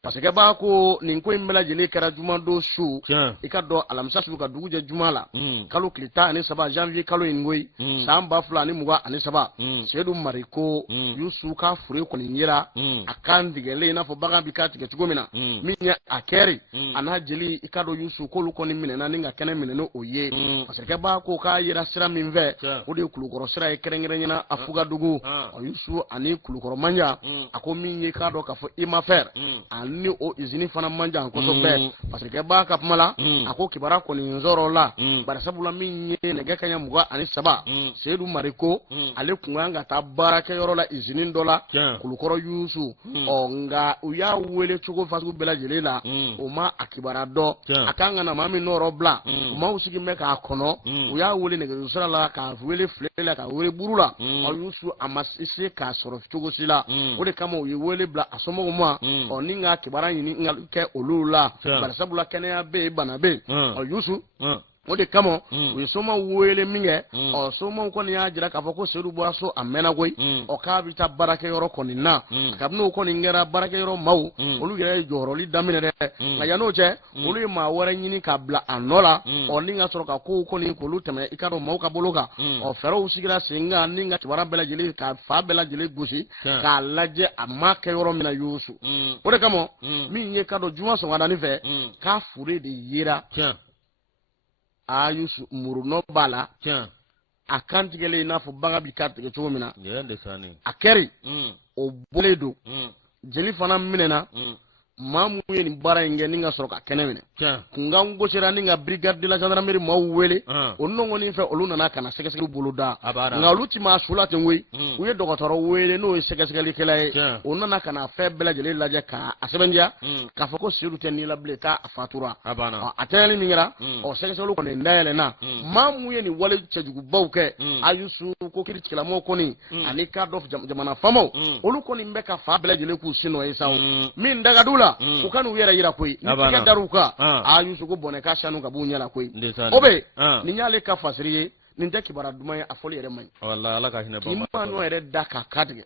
parce que ba ko nin ko imbela jeli kara juma do shu ikado alamsa su ka duguje jumala kalo klita ani saba janvier kalo ingoi samba fulani muga ani saba sedu mariko yusu ka fure ko nyira akandigele na fo baga bikati ke tugomina minya akeri ana jeli ikado yusu ko lu ko ni minena ninga kene mineno oye parce que ba ko ka yira sira minve o de kulukoro sira e kerengerenya afuga dugu yusu ani kulukoro manja ako minye kado ka fo ima faire ani o izini fana manja ko to be parce que ba ka mala ako kibara ko ni nzoro la bara sabula minye ne ga kanya muga ani saba sedu mariko ale kunga ta baraka yoro la izini dola kulukoro yusu onga uya wele chugo fasu bela jelela o ma akibara do akanga na mami noro bla o ma usigi me ka kono uya wele ne ga sala la ka wele flela ka wele burula o yusu amasise ka soro chugo sila o de kama wele bla asomo mo o ninga kibara yini ngal ke olula bara sabula kenya be bana be o yusu o de kama we soma wele minge o soma ko ni ajira ka fako seru bo aso amena goy o ka bi ta baraka yoro ko ni na ka no ko ni ngara baraka yoro maw olu gere joro li damine de nga ya no je olu ma wara nyini ka bla anola o ninga soro ka ko ni ko lu teme ikaro maw ka boloka o fero usigira singa ninga tibara bela jeli ka fa bela jeli gusi ka laje amaka yoro mina yusu o de kama mi nye kado juma so wadani fe ka fure de yira ayusu muruno bala akantigele na fo baga bi carte ke chomina yende sani akeri o boledo jeli fana minena mamu ye ni bara inge ninga soroka kenewene kunga ngosira ninga brigade de la gendarmerie mawwele onno ngoni fe oluna na kana sekeseke buluda nga lutima sulate ngwe uye dokotoro wele no sekeseke kelaye onna na kana fe bela jele laje ka asebenja ka foko sirute ni lableta afatura ateli ningira o sekeseke ko ndayele na mamu ye ni wale chejugu bawke ayusu ko kiri kila mo koni ani ka dof jamana famo oluko ni mbeka fa bela jele ku sino esawo min daga dula ukanu yera yira koi ni daruka ayusu ko boneka shanu ka bunya la koi obe ni nyale ka fasiriye ni ndeki bara dumay afoli yere man wallahi ala ka hina ba ma no yere daka kadge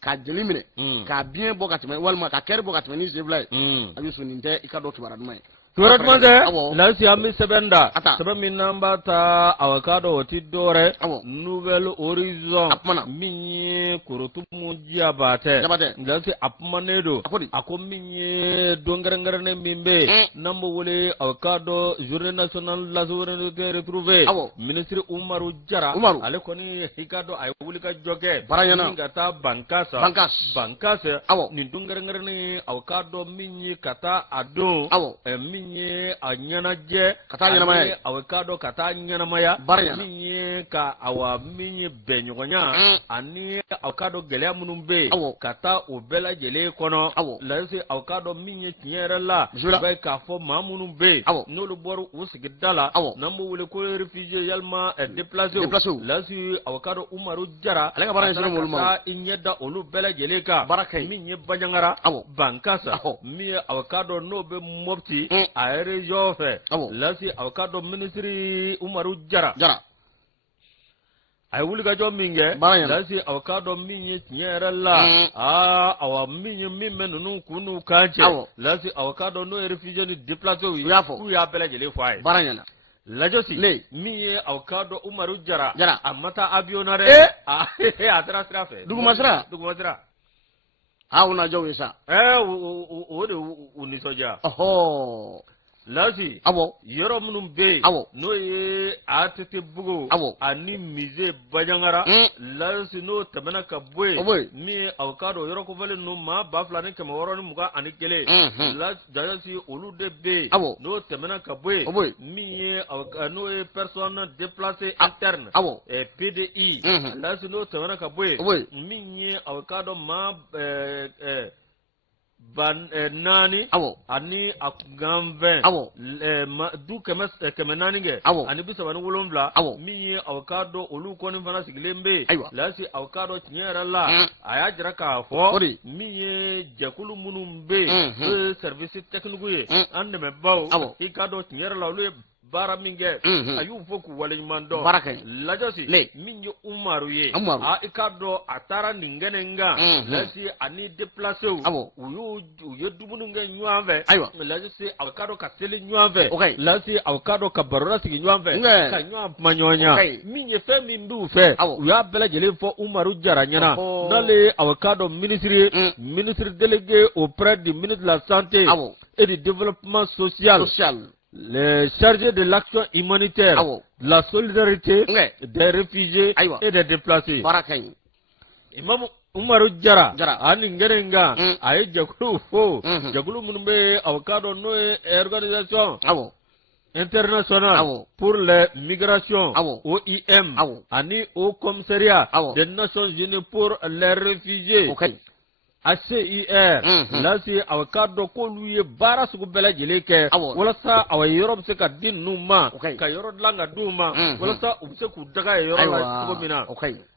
ka jelimine ka bien bokatme walma ka ker bokatme ni jeblay ayusu ni nde ikado bara dumay Turat manze na si ami sebenda sebe min namba ta awakado oti dore nouvelle horizon minye kurutu mujia bate na si apmanedo ako minye dongarangare mimbe nambo wole awakado journée nationale la souveraineté retrouvée ministre Umaru Jara ale koni hikado ay wulika joge ngata bankasa ni dongarangare awakado minye kata ado minye anyana je kata nyana maya awakado kata nyana maya minye ka awa minye benyonya ani awakado gele munumbe kata obela jele kono lase awakado minye tinyera la bay ka fo mamunumbe nolu boru usigidala nambo wule ko refugee yalma déplacer lase awakado Umaru Jara kata inyeda olu bela jele ka minye banyangara bankasa mi awakado no be mopti a région fait lasi awakado ministry Umaru Jara ay wuli ga jom minge lasi awakado minye tinyera la awa minye mimme nunu kunu kanje lasi awakado no refugee ni déplacer ku ya bela jele fay baranyana lajosi minye awakado Umaru Jara amata avionare atara strafe dugumasra una jowisa ode unisoja lasi abo yoro munum be no ye atete bugo ani mize bajangara lasi no tabana kabwe mi awkado yoro ko vale no ma bafla ne kama woro ni muka ani kele las dayasi olude be no tabana kabwe mi ye no ye personne déplacée interne PDI lasi no tabana kabwe mi ye awkado ma ban nani ani agamven du kemenani ge ani bisa ban wolomvla mi awkado olu koni fana siglembe lasi awkado tinyera la ayajira ka fo mi jakulu munumbe service technique ye ande me baw ikado tinyera la olu bara minge ayu foku wale mando lajosi minyo Umaru ye ikado atara ningenenga lasi ani déplacer uyo dumunu nge nyuanve lasi awkado kasele nyuanve lasi awkado kabarora sigi nyuanve ka nyua manyonya minye fe mimbu fe uya bela jele fo Umaru Jara nyana nale awkado ministre délégué auprès du ministre de la santé et du développement social les chargés de l'action humanitaire, de la solidarité des réfugiés et des déplacés. Imam Umaru Jara ani ngerenga ay jakulu fo jakulu munbe awkado no organisation internationale pour les migrations OIM ani au commissariat des Nations Unies pour les réfugiés ACIR lasi awakado ko luye bara sugu bela jeleke wala sa away Europe se ka din numa ka Europe langa duma wala sa ubse ku daga Europe la sugu mina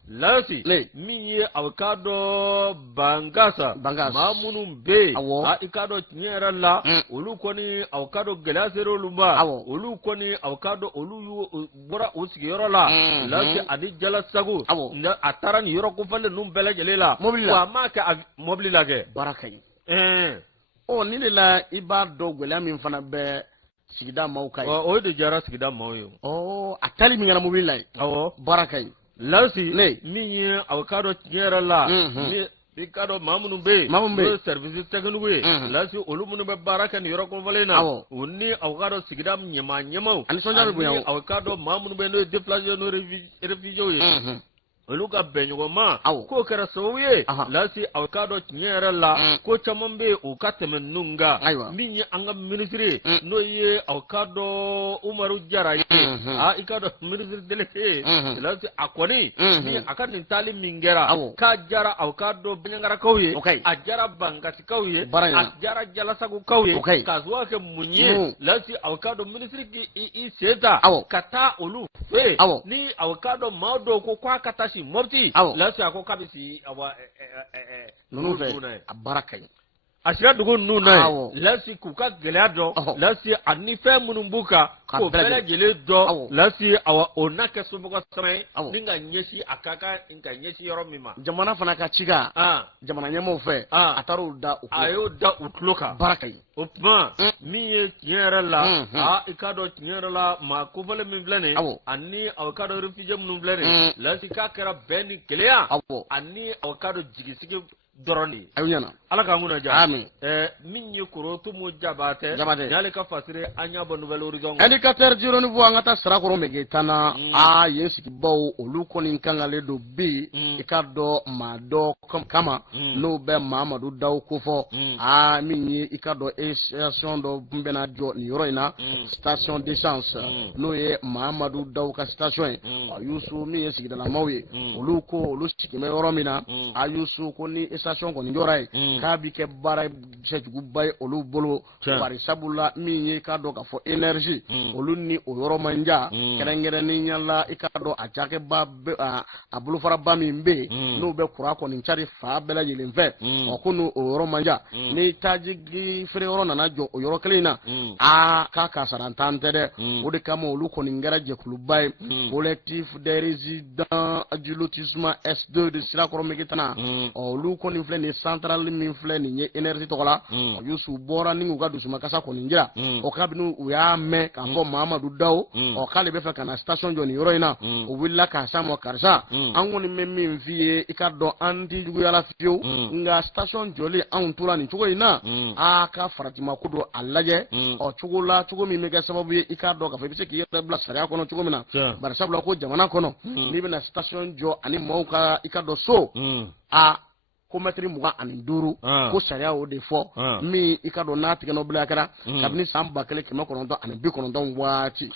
lasi miye awakado bangasa mamunu be ikado nyera la olu koni awakado gelasero lumba olu koni awakado olu bora usigi yoro la lasi adi jala sagu atara ni yoro ko falle num bela jelela wa maka mobli lage barakay ni la ibado gwela min fana be sigida mawkay de jara sigida mawo atali mi ngala mobli lay barakay lasi minye awakado nyera la ikado mamunu be service technique lasi olumunu be baraka ni yoro ko valena onni awakado sigida nyama nyama ani sonja be awakado mamunu be no déplacer no refugee olu ka bɛɲɔgɔnma k'o kɛra sababu ye lasi aw k'a dɔn tiɲɛ yɛrɛ la ko caman bɛ u ka tɛmɛ ninnu kan min ye an ka minisiri n'o ye aw k'a dɔn Umaru Jara ye i k'a dɔn minisiri délégué lasi a kɔni ni a ka nin taali min kɛra k'a jara aw k'a dɔn Banyangarakaw ye a jara Bankasikaw ye a jara Jalasagukaw ye k'a sababu kɛ mun ye lasi aw k'a dɔn minisiri k'i sen ta ka taa olu fɛ ni aw k'a dɔn maa dɔw ko k'a ka taa si Mopti lasi a ko k'a bɛ si ninnu fɛ a baara ka ɲi a sira dugu ninnu na lasi k'u ka gɛlɛya dɔn lasi a ni fɛn minnu b'u kan k'o bɛɛ lajɛlen dɔn lasi o n'a kɛ somɔgɔ sama ye ni ka ɲɛsin a ka kan ka ɲɛsin yɔrɔ min ma jamana fana ka ci kan jamana ɲɛmɔgɔw fɛ a taar'o da a y'o da u tulo kan baara ka ɲi o tuma min ye tiɲɛ yɛrɛ la i k'a dɔn tiɲɛ yɛrɛ la maa kofɔlen min filɛ nin ani aw k'a dɔn réfugié minnu filɛ nin lasi k'a kɛra bɛn ni kelenya ani aw k'a dɔn jigisigi dɔrɔn de ayi ɲana ala k'an kunna ja amin min ye Korotumu Jabate n'ale ka fasire an y'a bɔ Nouvelle Horizon indicateur du renouveau an ka taa Sarakɔrɔ Megetan yen sigibaw olu kɔni kangalen don bi i ka dɔn maa dɔ kama n'o bɛ Mahamadu Daw kofɔ min ye i ka dɔn station dɔ bɛna jɔ nin yɔrɔ in na station d'essence n'o ye Mahamadu Daw ka station ye Yusu min ye sigidalamaw ye olu ko olu sigimɛ yɔrɔ min na Yusu ko ni station kɔni jɔra ye k'a bi kɛ baara cɛjuguba ye olu bolo bari sabula min ye k'a dɔn k'a fɔ énergie olu ni o yɔrɔ man ja kɛrɛnkɛrɛnnenya la i k'a dɔn a cakɛba a bolofaraba min bɛ yen n'o bɛ kuran kɔni cari fa bɛɛ lajɛlen fɛ ko n'o yɔrɔ man ja ni taji feere yɔrɔ nana jɔ o yɔrɔ kelen na k'a ka sarantan tɛ dɛ o de kama olu kɔni kɛra jɛkuluba ye collectif des résidents du lotissement S2 de Sirakɔrɔ Megetan olu kɔni filɛ nin centrale min filɛ nin ye énergie tɔgɔ la Yusu bɔra ni u ka dusumakasa kɔni jira o kabini u y'a mɛn k'a fɔ Mahamadu Daw k'ale bɛ fɛ ka na station jɔ nin yɔrɔ in na o wulila k'a s'a ma karisa an kɔni bɛ min f'i ye i ka dɔn an tɛ juguyala fiyewu nka station jɔli anw tora nin cogo in na ka faratimako don a lajɛ cogo la cogo min bɛ kɛ sababu ye i k'a dɔn k'a fɔ i bɛ se k'i yɛrɛ bila sariya kɔnɔ cogo min na bari sabula ko jamana kɔnɔ n'i bɛna station jɔ ani maaw ka i ka dɔn so ko mètre 25 ko sariya o de fɔ min i ka dɔn n'a tigɛ n'obila kɛra kabini san 1990 waati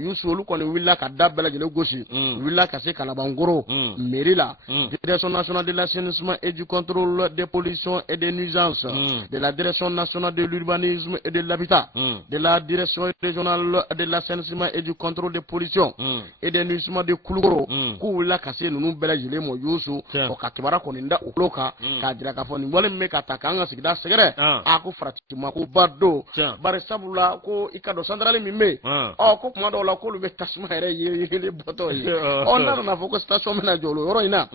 Yusu olu kɔni wulila ka da bɛɛ lajɛlen gosi wulila ka se Kalabankoro mairie la direction nationale de l'assainissement et du contrôle des pollutions et des nuisances de la direction nationale de l'urbanisme et de l'habitat de la direction régionale de l'assainissement et du contrôle des pollutions et des nuisances de Kulukoro k'u wulila ka se ninnu bɛɛ lajɛlen ma Yusu ka kibaruya kɔni da u tulo kan k'a jira k'a fɔ nin wale min bɛ ka ta k'an ka sigida sɛgɛrɛ ko faratima ko ba don bari sabula ko i ka dɔn centrale min bɛ yen ko kuma dɔw la k'olu bɛ tasuma yɛrɛ yeli bɔtɔ ye n'a nana fɔ ko station bɛna jɔ o yɔrɔ in na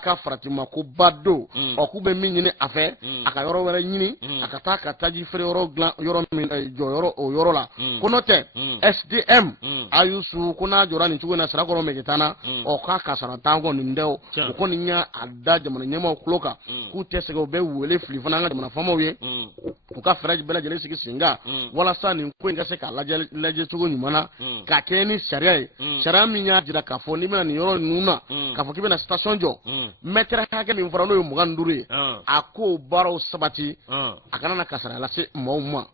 ka faratima ko ba don k'u bɛ min ɲini a fɛ a ka yɔrɔ wɛrɛ ɲini a ka taa ka taji feere yɔrɔ dilan yɔrɔ min jɔ o yɔrɔ la ko n'o tɛ SDM Yusu ko n'a jɔra nin cogo in na Sirakɔrɔ Megetan na k'a kasara tan kɔni tɛ o kɔni y'a da jamana ɲɛmaaw tulo kan k'u tɛ sɛgɛn u bɛ wele fili fana an ka jamana faamaw ye u ka fɛɛrɛ bɛɛ lajɛlen sigi sen kan walasa nin ko in ka se k'a lajɛ cogo ɲuman na k'a kɛ ni sariya ye sariya min y'a jira k'a fɔ n'i bɛna nin yɔrɔ ninnu na k'a fɔ k'i bɛna station jɔ mètre hakɛ min fɔra n'o ye 25 ye a k'o baaraw sabati a kana na kasara lase maaw ma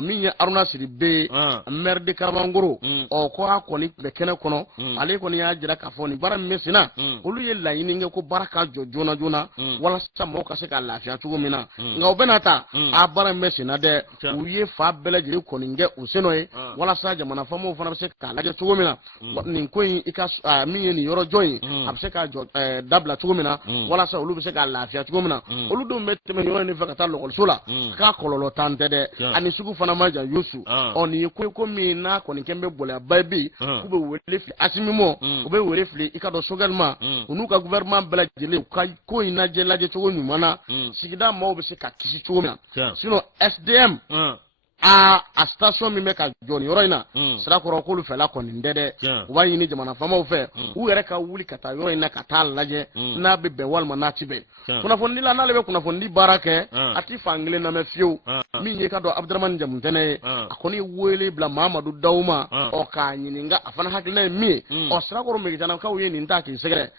min ye Aruna Siribe maire de Kalabankoro ko a kɔni bɛ kɛnɛ kɔnɔ ale kɔni y'a jira k'a fɔ nin baara min bɛ sen na olu ye laɲini kɛ ko baara ka jɔ joona joona walasa mɔgɔw ka se ka lafiya cogo min na nka u bɛna ta baara min bɛ sen na dɛ u ye fa bɛɛ lajɛlen kɔni kɛ u sen nɔ ye walasa jamana faamaw fana bɛ se k'a lajɛ cogo min na nin ko in min ye nin yɔrɔ jɔ in a bɛ se ka jɔ dabila cogo min na walasa olu bɛ se k'a lafiya cogo min na olu dun bɛ tɛmɛ yɔrɔ in fɛ ka taa lɔgɔliso la k'a kɔlɔlɔ t'an tɛ dɛ ani sugu fana ma jan Yusu nin ye ko min n'a kɔni kɛ n bɛ bɔlɛba ye bi k'u bɛ wele fili Asimi ma u bɛ wele fili i ka dɔn Sogɛli ma u n'u ka gouvernement bɛɛ lajɛlen u ka ko in lajɛ cogo ɲuman na sigida maaw bɛ se ka kisi cogo min na sinon SDM a station min bɛ ka jɔ nin yɔrɔ in na sirakɔrɔ k'olu fɛla kɔni tɛ dɛ u b'a ɲini jamana faamaw fɛ u yɛrɛ ka wuli ka taa yɔrɔ in na ka taa lajɛ n'a bɛ bɛn walima n'a ti bɛn kunnafoni la n'ale bɛ kunnafoni baara kɛ a ti fan kelen lamɛn fiyewu min ye ka dɔn Abudramani Jamutɛnɛ ye a kɔni wele bila Mamadu Dawuma k'a ɲininka a fana hakilina ye min ye sirakɔrɔ Megetanakaw ye nin ta k'i sɛgɛrɛ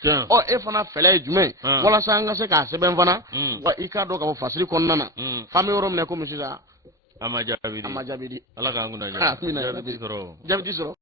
e fana fɛlɛ ye jumɛn walasa an ka se k'a sɛbɛn fana wa i k'a dɔn ka fɔ fasiri kɔnɔna na f'an bɛ yɔrɔ minɛ komi sisan a ma jaabi di Ala k'an kunna jaabi sɔrɔ